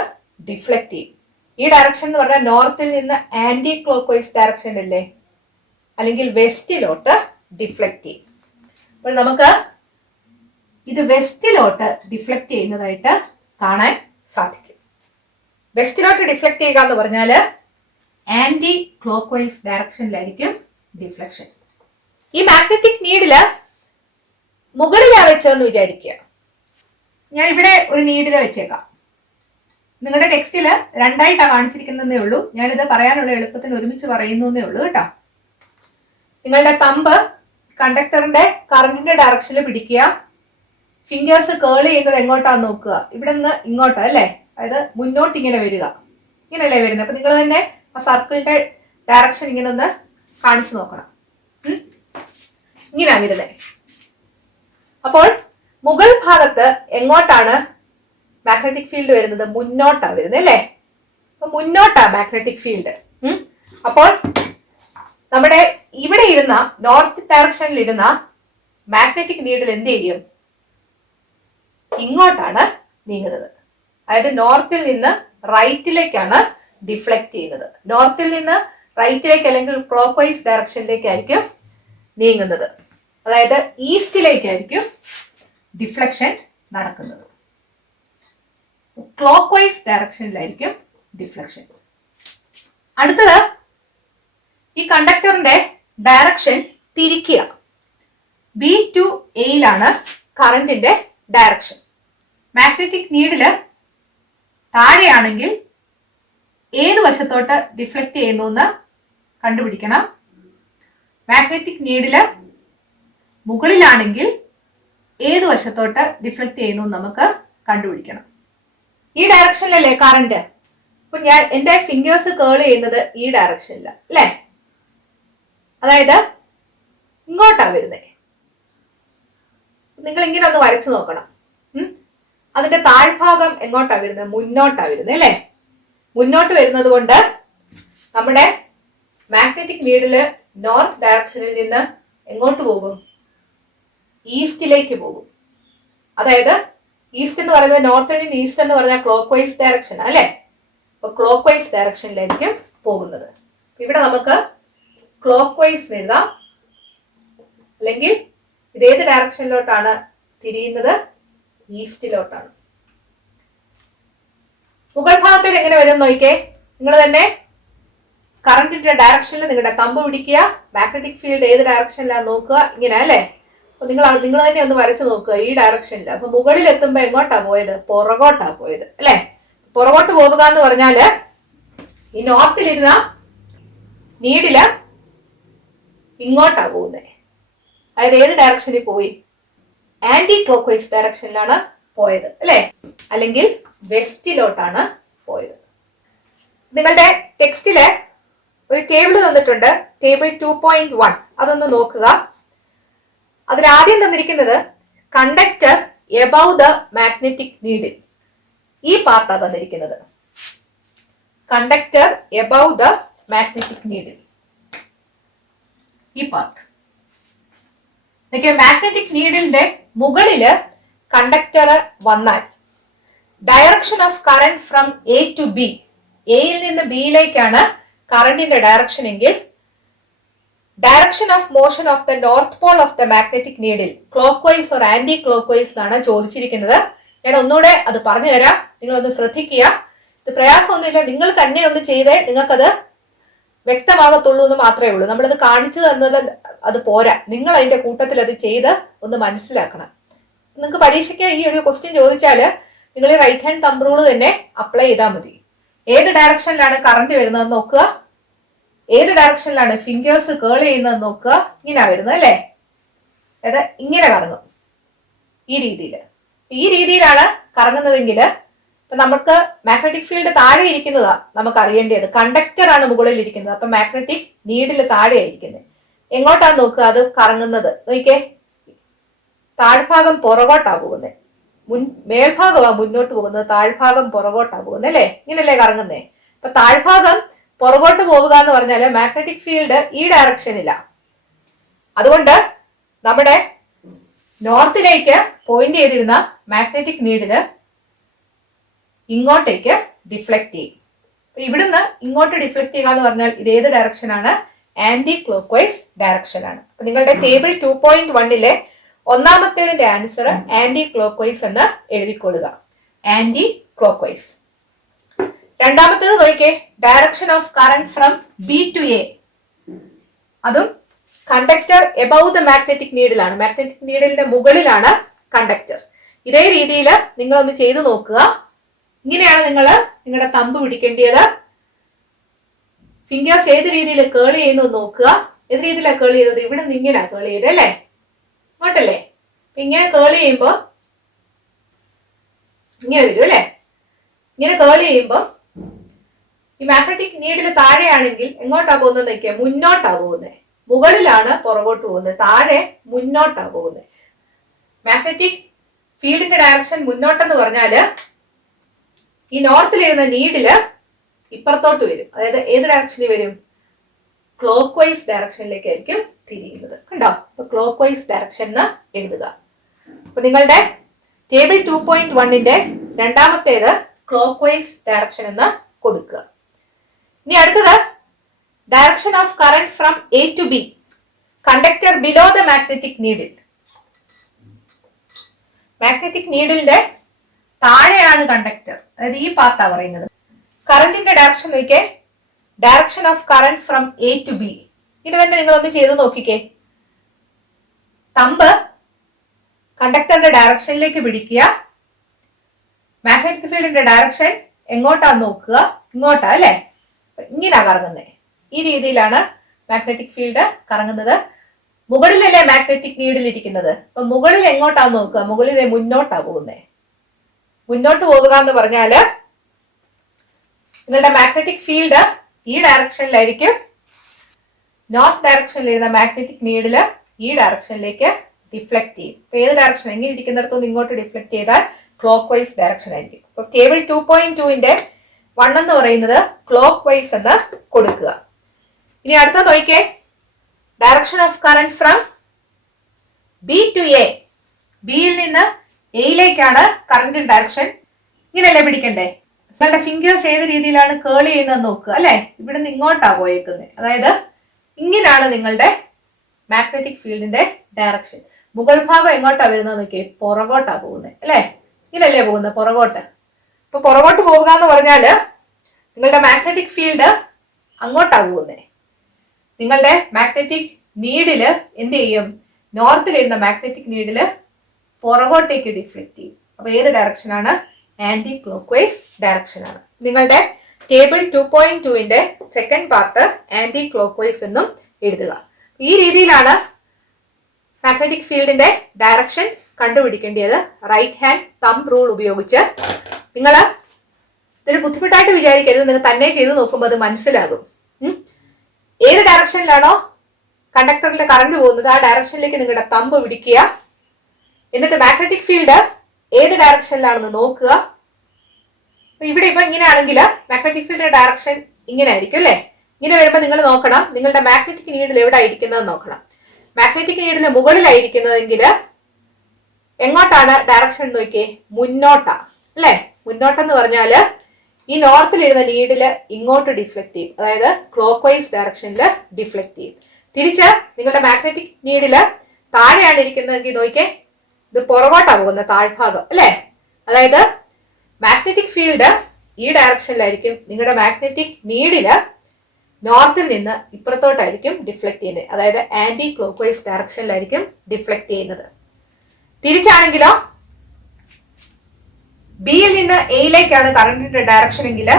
ഡിഫ്ലക്ട് ചെയ്യും. ഈ ഡയറക്ഷൻ എന്ന് പറഞ്ഞാൽ നോർത്തിൽ നിന്ന് ആന്റി ക്ലോക്ക് വൈസ് ഡയറക്ഷൻ അല്ലേ, അല്ലെങ്കിൽ വെസ്റ്റിലോട്ട് ഡിഫ്ലക്ട് ചെയ്യും. അപ്പോൾ നമുക്ക് ഇത് വെസ്റ്റിലോട്ട് ഡിഫ്ലക്ട് ചെയ്യുന്നതായിട്ട് കാണാൻ സാധിക്കും. വെസ്റ്റിലോട്ട് ഡിഫ്ലക്ട് ചെയ്യുക എന്ന് പറഞ്ഞാൽ ആന്റി ക്ലോക്ക് വൈസ് ഡയറക്ഷനിലായിരിക്കും ഡിഫ്ലക്ഷൻ. ഈ മാഗ്നറ്റിക് നീഡില് മുകളിലാ വെച്ചതെന്ന് വിചാരിക്കുക. ഞാൻ ഇവിടെ ഒരു നീഡില് വെച്ചേക്കാം. നിങ്ങളുടെ ടെക്സ്റ്റില് രണ്ടായിട്ടാണ് കാണിച്ചിരിക്കുന്നതേ ഉള്ളൂ. ഞാനിത് പറയാനുള്ള എളുപ്പത്തിന് ഒരുമിച്ച് പറയുന്നേ ഉള്ളൂ കേട്ടോ. നിങ്ങളുടെ തമ്പ് കണ്ടക്ടറിന്റെ കറണ്ടിന്റെ ഡയറക്ഷനിൽ പിടിക്കുക. ഫിംഗേഴ്സ് കേൾ ചെയ്യുന്നത് എങ്ങോട്ടാന്ന് നോക്കുക. ഇവിടെ നിന്ന് ഇങ്ങോട്ടാ അല്ലേ? അതായത് മുന്നോട്ട് ഇങ്ങനെ വരിക, ഇങ്ങനെയല്ലേ വരുന്നത്? അപ്പൊ നിങ്ങൾ തന്നെ ആ സർക്കിളിന്റെ ഡയറക്ഷൻ ഇങ്ങനെ ഒന്ന് കാണിച്ചു നോക്കണം. ഇങ്ങനെയാ വരുന്നത്. അപ്പോൾ മുകൾ ഭാഗത്ത് എങ്ങോട്ടാണ് മാഗ്നറ്റിക് ഫീൽഡ് വരുന്നത്? മുന്നോട്ടാ വരുന്നത് അല്ലേ? അപ്പൊ മുന്നോട്ടാ മാഗ്നറ്റിക് ഫീൽഡ്. അപ്പോൾ നമ്മുടെ ഇവിടെ ഇരുന്ന നോർത്ത് ഡയറക്ഷനിൽ ഇരുന്ന മാഗ്നറ്റിക് നീഡിൽ എന്ത് ചെയ്യും? ഇങ്ങോട്ടാണ് നീങ്ങുന്നത്. അതായത് നോർത്തിൽ നിന്ന് റൈറ്റിലേക്കാണ് ഡിഫ്ലക്ട് ചെയ്യുന്നത്. നോർത്തിൽ നിന്ന് റൈറ്റിലേക്ക് അല്ലെങ്കിൽ ക്ലോക്ക് വൈസ് ഡയറക്ഷനിലേക്കായിരിക്കും നീങ്ങുന്നത്. അതായത് ഈസ്റ്റിലേക്കായിരിക്കും ഡിഫ്ലക്ഷൻ നടക്കുന്നത്. ക്ലോക്ക് വൈസ് ഡയറക്ഷനിലായിരിക്കും ഡിഫ്ലക്ഷൻ. അടുത്തത് ഈ കണ്ടക്ടറിന്റെ ഡയറക്ഷൻ തിരിക്കുക. ബി ടു എയിലാണ് കറന്റിന്റെ ഡയറക്ഷൻ. മാഗ്നറ്റിക് നീഡില് താഴെയാണെങ്കിൽ ഏത് വശത്തോട്ട് ഡിഫ്ലക്ട് ചെയ്യുന്നു എന്ന് കണ്ടുപിടിക്കണം. മാഗ്നറ്റിക് നീഡില് മുകളിലാണെങ്കിൽ ഏത് വശത്തോട്ട് ഡിഫ്ലക്ട് ചെയ്യുന്നു നമുക്ക് കണ്ടുപിടിക്കണം. ഈ ഡയറക്ഷനിലല്ലേ കറന്റ്? അപ്പൊ ഞാൻ എന്റെ ഫിംഗേഴ്സ് കേൾ ചെയ്യുന്നത് ഈ ഡയറക്ഷനിലാണ് അല്ലേ? അതായത് ഇങ്ങോട്ടാ വരുന്നത്. നിങ്ങൾ ഇങ്ങനെ ഒന്ന് വരച്ചു നോക്കണം. അതിന്റെ താഴ്ഭാഗം എങ്ങോട്ടാ വരുന്നത്? മുന്നോട്ടാ വരുന്നത് അല്ലേ? മുന്നോട്ട് വരുന്നത് കൊണ്ട് നമ്മുടെ മാഗ്നറ്റിക് നീഡില് നോർത്ത് ഡയറക്ഷനിൽ നിന്ന് എങ്ങോട്ട് പോകും? ഈസ്റ്റിലേക്ക് പോകും. അതായത് ഈസ്റ്റ് എന്ന് പറയുന്നത് നോർത്തിൽ നിന്ന് ഈസ്റ്റ് എന്ന് പറഞ്ഞാൽ ക്ലോക്ക് വൈസ് ഡയറക്ഷൻ അല്ലേ? അപ്പൊ ക്ലോക്ക് വൈസ് ഡയറക്ഷനിലായിരിക്കും പോകുന്നത്. ഇവിടെ നമുക്ക് ക്ലോക്ക് വൈസ് എഴുതാം. അല്ലെങ്കിൽ ഇതേത് ഡയറക്ഷനിലോട്ടാണ് തിരിയുന്നത്? ഈസ്റ്റിലോട്ടാണ്. മുകൾ ഭാഗത്തേക്ക് എങ്ങനെ വരും നോക്കിക്കേ. നിങ്ങൾ തന്നെ കറണ്ടിന്റെ ഡയറക്ഷനിൽ നിങ്ങളുടെ തമ്പ് പിടിക്കുക. മാഗ്നറ്റിക് ഫീൽഡ് ഏത് ഡയറക്ഷനിലാണ് നോക്കുക. ഇങ്ങനെ അല്ലേ? അപ്പൊ നിങ്ങൾ തന്നെ ഒന്ന് വരച്ചു നോക്കുക ഈ ഡയറക്ഷനിൽ. അപ്പൊ മുകളിൽ എത്തുമ്പോ എങ്ങോട്ടാ പോയത്? പുറകോട്ടാ പോയത് അല്ലേ? പുറകോട്ട് പോകുക എന്ന് പറഞ്ഞാല് ഈ നോർത്തിലിരുന്ന നീഡില് ഇങ്ങോട്ടാ പോകുന്നത്. അതായത് ഏത് ഡയറക്ഷനിൽ പോയി? ആന്റി ക്ലോക്ക് വൈസ് ഡയറക്ഷനിലാണ് പോയത് അല്ലേ? അല്ലെങ്കിൽ വെസ്റ്റിലോട്ടാണ് പോയത്. നിങ്ങളുടെ ടെക്സ്റ്റില് ഒരു ടേബിൾ തന്നിട്ടുണ്ട്, ടേബിൾ 2.1. അതൊന്ന് നോക്കുക. അതിലാദ്യം തന്നിരിക്കുന്നത് conductor above the magnetic needle. ഈ പാർട്ടാണ് തന്നിരിക്കുന്നത്, conductor above the magnetic needle. ഈ പാർട്ട് മാഗ്നറ്റിക് നീഡിലിന്റെ മുകളില് കണ്ടക്ടർ വന്നാൽ direction of current from A to B, എയിൽ നിന്ന് ബിയിലേക്കാണ് കറന്റിന്റെ ഡയറക്ഷൻ എങ്കിൽ direction of motion of the north pole of the magnetic needle clockwise or anticlockwise ആണ് ചോദിച്ചിരിക്കുന്നത്. ഞാൻ ഒന്നുകൂടെ അത് പറഞ്ഞു തരാം, നിങ്ങളൊന്ന് ശ്രദ്ധിക്കുക. ഇത് പ്രയാസമൊന്നുമില്ല, നിങ്ങൾ തന്നെ ഒന്ന് ചെയ്തേ നിങ്ങൾക്കത് വ്യക്തമാകത്തുള്ളൂ എന്ന് മാത്രമേ ഉള്ളൂ. നമ്മളത് കാണിച്ചു തന്നത് അത് പോരാ, നിങ്ങൾ അതിന്റെ കൂട്ടത്തിൽ അത് ചെയ്ത് ഒന്ന് മനസ്സിലാക്കണം. നിങ്ങൾക്ക് പരീക്ഷയ്ക്ക് ഈ ഒരു ക്വസ്റ്റ്യൻ ചോദിച്ചാൽ നിങ്ങൾ ഈ റൈറ്റ് ഹാൻഡ് തമ്പ് റൂൾ തന്നെ അപ്ലൈ ചെയ്താൽ മതി. ഏത് ഡയറക്ഷനിലാണ് കറണ്ട് വരുന്നതെന്ന് നോക്കുക, ഏത് ഡയറക്ഷനിലാണ് ഫിംഗേഴ്സ് കേൾ ചെയ്യുന്നതെന്ന് നോക്കുക. ഇങ്ങനെ വരുന്നത് അല്ലേ, അതായത് ഇങ്ങനെ കറങ്ങും, ഈ രീതിയിലാണ് കറങ്ങുന്നതെങ്കിൽ ഇപ്പൊ നമുക്ക് മാഗ്നറ്റിക് ഫീൽഡ് താഴെ ഇരിക്കുന്നതാ നമുക്ക് അറിയേണ്ടത്. കണ്ടക്ടർ ആണ് മുകളിൽ ഇരിക്കുന്നത്, അപ്പൊ മാഗ്നറ്റിക് നീഡിൽ താഴെയായിരിക്കുന്നത്. എങ്ങോട്ടാണ് നോക്കുക അത് കറങ്ങുന്നത്? നോക്കിക്കേ, താഴ്ഭാഗം പുറകോട്ടാ പോകുന്നത്, മേൽഭാഗമാ മുന്നോട്ട് പോകുന്നത്, താഴ്ഭാഗം പുറകോട്ടാ പോകുന്നത് അല്ലേ, ഇങ്ങനല്ലേ കറങ്ങുന്നേ. അപ്പൊ താഴ്ഭാഗം പുറകോട്ട് പോവുക എന്ന് പറഞ്ഞാല് മാഗ്നറ്റിക് ഫീൽഡ് ഈ ഡയറക്ഷനില്ല. അതുകൊണ്ട് നമ്മുടെ നോർത്തിലേക്ക് പോയിന്റ് ചെയ്തിരുന്ന മാഗ്നറ്റിക് നീഡില് ഇങ്ങോട്ടേക്ക് ഡിഫ്ലക്ട് ചെയ്യും. ഇവിടുന്ന് ഇങ്ങോട്ട് ഡിഫ്ലക്ട് ചെയ്യുക എന്ന് പറഞ്ഞാൽ ഇത് ഏത് ഡയറക്ഷനാണ്? ആന്റി ക്ലോക്ക് വൈസ് ഡയറക്ഷൻ ആണ്. അപ്പൊ നിങ്ങളുടെ ടേബിൾ 2.1 ഒന്നാമത്തേതിന്റെ ആൻസർ ആന്റി ക്ലോക്ക് വൈസ് എന്ന് എഴുതിക്കൊള്ളുക, ആന്റി ക്ലോക്ക് വൈസ്. രണ്ടാമത്തേത് നോക്കിയേ, direction of current from B to A. അതും കണ്ടക്ടർ എബവ് ദ മാഗ്നറ്റിക് നീഡിലാണ്, മാഗ്നറ്റിക് നീഡിലിന്റെ മുകളിലാണ് കണ്ടക്ടർ. ഇതേ രീതിയിൽ നിങ്ങളൊന്ന് ചെയ്തു നോക്കുക. ഇങ്ങനെയാണ് നിങ്ങൾ നിങ്ങളുടെ തമ്പ് പിടിക്കേണ്ടത്. ഫിംഗേഴ്സ് ഏത് രീതിയിൽ കേൾ ചെയ്യുന്നു നോക്കുക. ഏത് രീതിയിലാണ് കേൾ ചെയ്തത്? ഇവിടെ നിന്ന് ഇങ്ങനെയാ കേൾ ചെയ്തത് അല്ലേ, ഇങ്ങോട്ടല്ലേ. ഇങ്ങനെ കേൾ ചെയ്യുമ്പോ ഇങ്ങനെ വരും അല്ലേ. ഇങ്ങനെ കേൾ ചെയ്യുമ്പോ ഈ മാഗ്നറ്റിക് നീഡിൽ താഴെയാണെങ്കിൽ എങ്ങോട്ടാ പോകുന്നത് നോക്കിയാൽ മുന്നോട്ടാ പോകുന്നത്, മുകളിലാണ് പുറകോട്ട് പോകുന്നത്, താഴെ മുന്നോട്ടാ പോകുന്നത്. മാഗ്നറ്റിക് ഫീൽഡിന്റെ ഡയറക്ഷൻ മുന്നോട്ടെന്ന് പറഞ്ഞാല് ഈ നോർത്തിലിരുന്ന നീഡില് ഇപ്പുറത്തോട്ട് വരും. അതായത് ഏത് ഡയറക്ഷനിൽ വരും? ക്ലോക്ക് വൈസ് ഡയറക്ഷനിലേക്കായിരിക്കും തിരിയുന്നത്. കണ്ടോ? അപ്പൊ ക്ലോക്ക് വൈസ് ഡയറക്ഷൻ എന്ന് എഴുതുക. അപ്പൊ നിങ്ങളുടെ ടേബിൾ 2.1 രണ്ടാമത്തേത് ക്ലോക്ക് വൈസ് ഡയറക്ഷൻ എന്ന് കൊടുക്കുക. ഇനി അടുത്തത് direction of current from A to B, conductor below the magnetic needle. Magnetic നീഡിലിന്റെ താഴെയാണ് കണ്ടക്ടർ, അതായത് ഈ പാർട്ടാ പറയുന്നത്. കറന്റിന്റെ ഡയറക്ഷൻ നോക്കിയേ, direction of current from A to B. ഇത് തന്നെ നിങ്ങളൊന്ന് ചെയ്ത് നോക്കിക്കേ. തമ്പ് കണ്ടക്ടറിന്റെ ഡയറക്ഷനിലേക്ക് പിടിക്കുക, മാഗ്നറ്റിക് ഫീൽഡിന്റെ ഡയറക്ഷൻ എങ്ങോട്ടാന്ന് നോക്കുക, ഇങ്ങോട്ടാ അല്ലെ, ഇങ്ങനാ കറങ്ങുന്നത്. ഈ രീതിയിലാണ് മാഗ്നറ്റിക് ഫീൽഡ് കറങ്ങുന്നത്. മുകളിലല്ലേ മാഗ്നറ്റിക് നീഡിൽ ഇരിക്കുന്നത്, അപ്പൊ മുകളിൽ എങ്ങോട്ടാന്ന് നോക്കുക, മുകളിലെ മുന്നോട്ടാ പോകുന്നത്. മുന്നോട്ട് പോവുക എന്ന് പറഞ്ഞാല് നിങ്ങളുടെ മാഗ്നറ്റിക് ഫീൽഡ് ഈ ഡയറക്ഷനിലായിരിക്കും. നോർത്ത് ഡയറക്ഷനിലിരുന്ന മാഗ്നറ്റിക് നീഡില് ഈ ഡയറക്ഷനിലേക്ക് ഡിഫ്ലക്ട് ചെയ്യും. അപ്പൊ ഏത് ഡയറക്ഷൻ, എങ്ങനെ ഇരിക്കുന്നിടത്തുനിന്ന് ഇങ്ങോട്ട് ഡിഫ്ലക്ട് ചെയ്താൽ ക്ലോക്ക് വൈസ് ഡയറക്ഷൻ ആയിരിക്കും. അപ്പൊ ടേബിൾ 2.2 1 എന്ന് പറയുന്നത് ക്ലോക്ക് വൈസ് എന്ന് കൊടുക്കുക. ഇനി അടുത്ത നോക്കിയേ, direction of current from B to A. ബിയിൽ നിന്ന് എയിലേക്കാണ് കറന്റ് ഡയറക്ഷൻ. ഇങ്ങനെയല്ലേ പിടിക്കണ്ടേ? നിങ്ങളുടെ ഫിംഗേഴ്സ് ഏത് രീതിയിലാണ് കേൾ ചെയ്യുന്നത് നോക്കുക അല്ലെ. ഇവിടുന്ന് ഇങ്ങോട്ടാ പോയേക്കുന്നത്, അതായത് ഇങ്ങനെയാണ് നിങ്ങളുടെ മാഗ്നറ്റിക് ഫീൽഡിന്റെ ഡയറക്ഷൻ. മുകൾ ഭാഗം എങ്ങോട്ടാ വരുന്നത് നോക്കിയേ, പുറകോട്ടാ പോകുന്നത് അല്ലെ. ഇങ്ങനല്ലേ പോകുന്നത്, പുറകോട്ട്. ഇപ്പൊ പുറകോട്ട് പോവുക എന്ന് പറഞ്ഞാല് നിങ്ങളുടെ മാഗ്നറ്റിക് ഫീൽഡ് അങ്ങോട്ടാ പോകുന്നത്. നിങ്ങളുടെ മാഗ്നറ്റിക് നീഡില് എന്ത് ചെയ്യും? നോർത്തിലിരുന്ന മാഗ്നറ്റിക് നീഡില് പുറകോട്ടേക്ക് ഡിഫ്ലക്ട് ചെയ്യും. അപ്പൊ ഏത് ഡയറക്ഷനാണ്? ആന്റി ക്ലോക്ക് വൈസ് ഡയറക്ഷൻ ആണ്. നിങ്ങളുടെ table 2.2 second part anticlockwise എന്നും എഴുതുക. ഈ രീതിയിലാണ് മാഗ്നറ്റിക് ഫീൽഡിന്റെ ഡയറക്ഷൻ കണ്ടുപിടിക്കേണ്ടത് റൈറ്റ് ഹാൻഡ് തമ്പ് റൂൾ ഉപയോഗിച്ച്. നിങ്ങൾ ഇതൊരു ബുദ്ധിമുട്ടായിട്ട് വിചാരിക്കരുത്, നിങ്ങൾ തന്നെ ചെയ്ത് നോക്കുമ്പോൾ അത് മനസ്സിലാകും. ഏത് ഡയറക്ഷനിലാണോ കണ്ടക്ടറിന്റെ കറണ്ട് പോകുന്നത് ആ ഡയറക്ഷനിലേക്ക് നിങ്ങളുടെ തമ്പ് പിടിക്കുക. എന്നിട്ട് മാഗ്നറ്റിക് ഫീൽഡ് ഏത് ഡയറക്ഷനിലാണെന്ന് നോക്കുക. ഇവിടെ ഇപ്പൊ ഇങ്ങനെയാണെങ്കിൽ മാഗ്നറ്റിക് ഫീൽഡിന്റെ ഡയറക്ഷൻ ഇങ്ങനെ ആയിരിക്കും അല്ലേ. ഇങ്ങനെ വരുമ്പോൾ നിങ്ങൾ നോക്കണം നിങ്ങളുടെ മാഗ്നറ്റിക് നീഡിൽ എവിടെ ആയിരിക്കുന്നത് നോക്കണം. മാഗ്നറ്റിക് നീഡിൽ മുകളിലായിരിക്കുന്നതെങ്കിൽ എങ്ങോട്ടാണ് ഡയറക്ഷൻ നോക്കിയേ, മുന്നോട്ടാ അല്ലേ. മുന്നോട്ടെന്ന് പറഞ്ഞാൽ ഈ നോർത്തിലിരുന്ന നീഡില് ഇങ്ങോട്ട് ഡിഫ്ലക്ട് ചെയ്യും, അതായത് ക്ലോക്ക് വൈസ് ഡയറക്ഷനിൽ ഡിഫ്ലക്ട് ചെയ്യും. തിരിച്ച് നിങ്ങളുടെ മാഗ്നറ്റിക് നീഡില് താഴെയാണ് ഇരിക്കുന്നതെങ്കിൽ നോക്കിയേ, ഇത് പുറകോട്ടാ പോകുന്ന താഴ്ഭാഗം അല്ലേ. അതായത് മാഗ്നറ്റിക് ഫീൽഡ് ഈ ഡയറക്ഷനിലായിരിക്കും, നിങ്ങളുടെ മാഗ്നറ്റിക് നീഡില് നോർത്തിൽ നിന്ന് ഇപ്പുറത്തോട്ടായിരിക്കും ഡിഫ്ലക്ട് ചെയ്യുന്നത്, അതായത് ആന്റി ക്ലോക്ക് വൈസ് ഡയറക്ഷനിലായിരിക്കും ഡിഫ്ലക്ട് ചെയ്യുന്നത്. തിരിച്ചാണെങ്കിലോ ബിയിൽ നിന്ന് എയിലേക്കാണ് കറണ്ടിന്റെ ഡയറക്ഷൻ എങ്കിൽ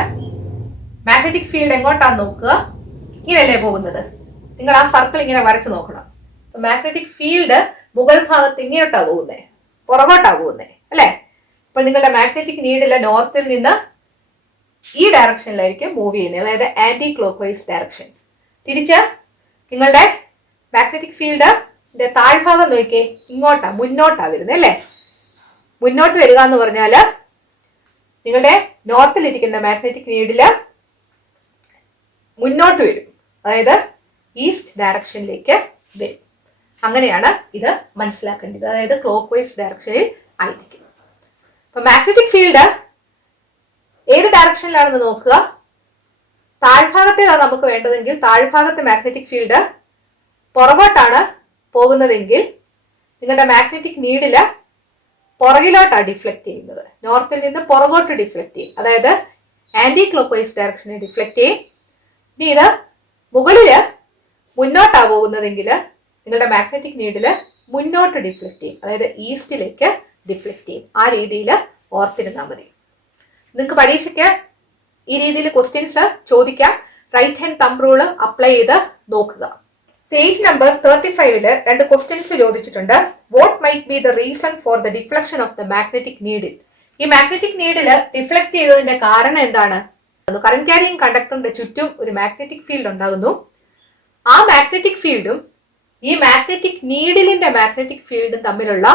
മാഗ്നറ്റിക് ഫീൽഡ് എങ്ങോട്ടാന്ന് നോക്കുക, ഇങ്ങനെയല്ലേ പോകുന്നത്. നിങ്ങൾ ആ സർക്കിൾ ഇങ്ങനെ വരച്ചു നോക്കണം. മാഗ്നറ്റിക് ഫീൽഡ് മുകൾ ഭാഗത്ത് ഇങ്ങോട്ടാ പോകുന്നത്, പുറകോട്ടാ പോകുന്നത് അല്ലെ. അപ്പോൾ നിങ്ങളുടെ മാഗ്നറ്റിക് നീഡിലെ നോർത്തിൽ നിന്ന് ഈ ഡയറക്ഷനിലായിരിക്കും മൂവ് ചെയ്യുന്നത്, അതായത് ആന്റി ക്ലോക്ക് വൈസ് ഡയറക്ഷൻ. തിരിച്ച് നിങ്ങളുടെ മാഗ്നറ്റിക് ഫീൽഡിന്റെ താഴ്ഭാഗം നോക്കിയേ, ഇങ്ങോട്ടാ മുന്നോട്ടാ വരുന്നത് അല്ലേ. മുന്നോട്ട് വരിക എന്ന് പറഞ്ഞാൽ നിങ്ങളുടെ നോർത്തിലിരിക്കുന്ന മാഗ്നറ്റിക് നീഡില് മുന്നോട്ട് വരും, അതായത് ഈസ്റ്റ് ഡയറക്ഷനിലേക്ക് വരും. അങ്ങനെയാണ് ഇത് മനസ്സിലാക്കേണ്ടത്, അതായത് ക്ലോക്ക് വൈസ് ഡയറക്ഷനിൽ ആയിരിക്കും. അപ്പൊ മാഗ്നറ്റിക് ഫീൽഡ് ഏത് ഡയറക്ഷനിലാണെന്ന് നോക്കുക. താഴ്ഭാഗത്തേതാണ് നമുക്ക് വേണ്ടതെങ്കിൽ താഴ്ഭാഗത്തെ മാഗ്നറ്റിക് ഫീൽഡ് പുറകോട്ടാണ് പോകുന്നതെങ്കിൽ നിങ്ങളുടെ മാഗ്നറ്റിക് നീഡില് പുറകിലോട്ടാണ് ഡിഫ്ലക്ട് ചെയ്യുന്നത്. നോർത്തിൽ നിന്ന് പുറകോട്ട് ഡിഫ്ലക്ട് ചെയ്യും, അതായത് ആന്റി ക്ലോക്ക് വൈസ് ഡയറക്ഷനിൽ ഡിഫ്ലക്ട് ചെയ്യും. ഇനി ഇത് മുകളില് മുന്നോട്ടാ പോകുന്നതെങ്കിൽ നിങ്ങളുടെ മാഗ്നറ്റിക് നീഡില് മുന്നോട്ട് ഡിഫ്ലക്ട് ചെയ്യും, അതായത് ഈസ്റ്റിലേക്ക് ഡിഫ്ലക്ട് ചെയ്യും. ആ രീതിയിൽ ഓർത്തിരുന്നാൽ മതി. നിങ്ങൾക്ക് പരീക്ഷയ്ക്ക് ഈ രീതിയിൽ ക്വസ്റ്റ്യൻസ് ചോദിക്കാം. Right hand thumb rule apply ചെയ്ത് നോക്കുക. പേജ് നമ്പർ 35 രണ്ട് ക്വസ്റ്റ്യൻസ് ചോദിച്ചിട്ടുണ്ട്. What might be the reason for the deflection of the magnetic needle. ഈ മാഗ്നറ്റിക് നീഡില് ഡിഫ്ലക്ട് ചെയ്തതിന്റെ കാരണം എന്താണ്? കറന്റ് ക്യാരിയിങ് കണ്ടക്ടറിന്റെ ചുറ്റും ഒരു മാഗ്നറ്റിക് ഫീൽഡ് ഉണ്ടാകുന്നു. ആ മാഗ്നറ്റിക് ഫീൽഡും ഈ മാഗ്നറ്റിക് നീഡിലിന്റെ മാഗ്നറ്റിക് ഫീൽഡും തമ്മിലുള്ള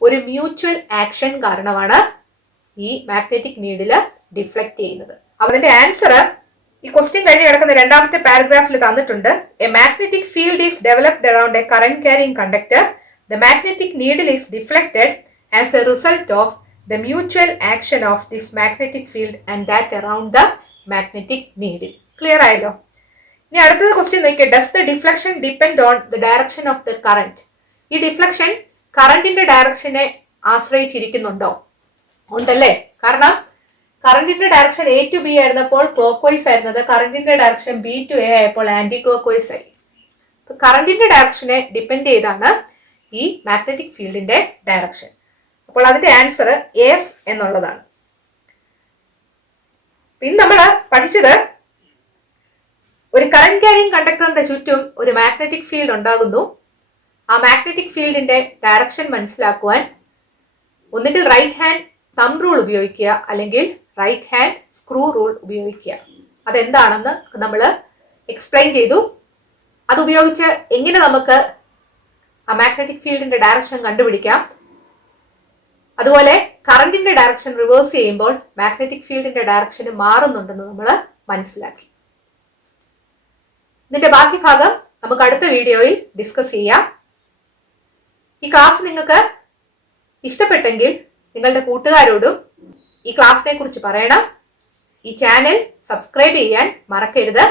ഒരു മ്യൂച്വൽ ആക്ഷൻ കാരണമാണ് ഈ മാഗ്നറ്റിക് നീഡില് ഡിഫ്ലക്ട് ചെയ്യുന്നത്. അതിന്റെ ആൻസർ ഈ ക്വസ്റ്റ്യൻ കഴിഞ്ഞ് കിടക്കുന്ന രണ്ടാമത്തെ പാരഗ്രാഫിൽ തന്നിട്ടുണ്ട്. A magnetic field is developed around A current carrying conductor. The magnetic needle is deflected as A result of the mutual action of this magnetic field and that around the magnetic needle. Clear ആയല്ലോ? ഇനി അടുത്തത് question നോക്കിയേ. Does the deflection depend on the direction of the current. ഈ deflection കറന്റിന്റെ ഡയറക്ഷനെ ആശ്രയിച്ചിരിക്കുന്നുണ്ടോ? ഉണ്ടല്ലേ. കാരണം കറന്റിന്റെ direction A to B ആയിരുന്നപ്പോൾ ക്ലോക്ക് വൈസ് ആയിരുന്നത്, കറന്റിന്റെ ഡയറക്ഷൻ ബി ടു എ ആയപ്പോൾ ആന്റി ക്ലോക്ക് വൈസ് ആയി. കറന്റിന്റെ ഡയറക്ഷനെ ഡിപ്പെൻഡ് ചെയ്താണ് ഈ മാഗ്നറ്റിക് ഫീൽഡിന്റെ ഡയറക്ഷൻ. അപ്പോൾ അതിന്റെ ആൻസർ എസ് എന്നുള്ളതാണ്. ഇന്ന് നമ്മൾ പഠിച്ചത് ഒരു കറന്റ് ക്യാരിയിങ് കണ്ടക്ടറിന്റെ ചുറ്റും ഒരു മാഗ്നറ്റിക് ഫീൽഡ് ഉണ്ടാകുന്നു. ആ മാഗ്നറ്റിക് ഫീൽഡിന്റെ ഡയറക്ഷൻ മനസ്സിലാക്കുവാൻ ഒന്നുകിൽ റൈറ്റ് ഹാൻഡ് തമ്പ് റൂൾ ഉപയോഗിക്കുക, അല്ലെങ്കിൽ റൈറ്റ് ഹാൻഡ് സ്ക്രൂ റൂൾ ഉപയോഗിക്കുക. അതെന്താണെന്ന് നമ്മൾ എക്സ്പ്ലെയിൻ ചെയ്തു. അതുപയോഗിച്ച് എങ്ങനെ നമുക്ക് ആ മാഗ്നറ്റിക് ഫീൽഡിന്റെ ഡയറക്ഷൻ കണ്ടുപിടിക്കാം, അതുപോലെ കറന്റിന്റെ ഡയറക്ഷൻ റിവേഴ്സ് ചെയ്യുമ്പോൾ മാഗ്നറ്റിക് ഫീൽഡിന്റെ ഡയറക്ഷൻ മാറുന്നുണ്ടെന്ന് നമ്മൾ മനസ്സിലാക്കി. ഇതിന്റെ ബാക്കി ഭാഗം നമുക്ക് അടുത്ത വീഡിയോയിൽ ഡിസ്കസ് ചെയ്യാം. ഈ ക്ലാസ് നിങ്ങൾക്ക് ഇഷ്ടപ്പെട്ടെങ്കിൽ നിങ്ങളുടെ കൂട്ടുകാരോടും ഈ ക്ലാസ്സിനെ കുറിച്ച് പറയണം. ഈ ചാനൽ സബ്സ്ക്രൈബ് ചെയ്യാൻ മറക്കരുത്.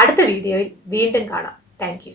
അടുത്ത വീഡിയോയിൽ വീണ്ടും കാണാം. Thank you.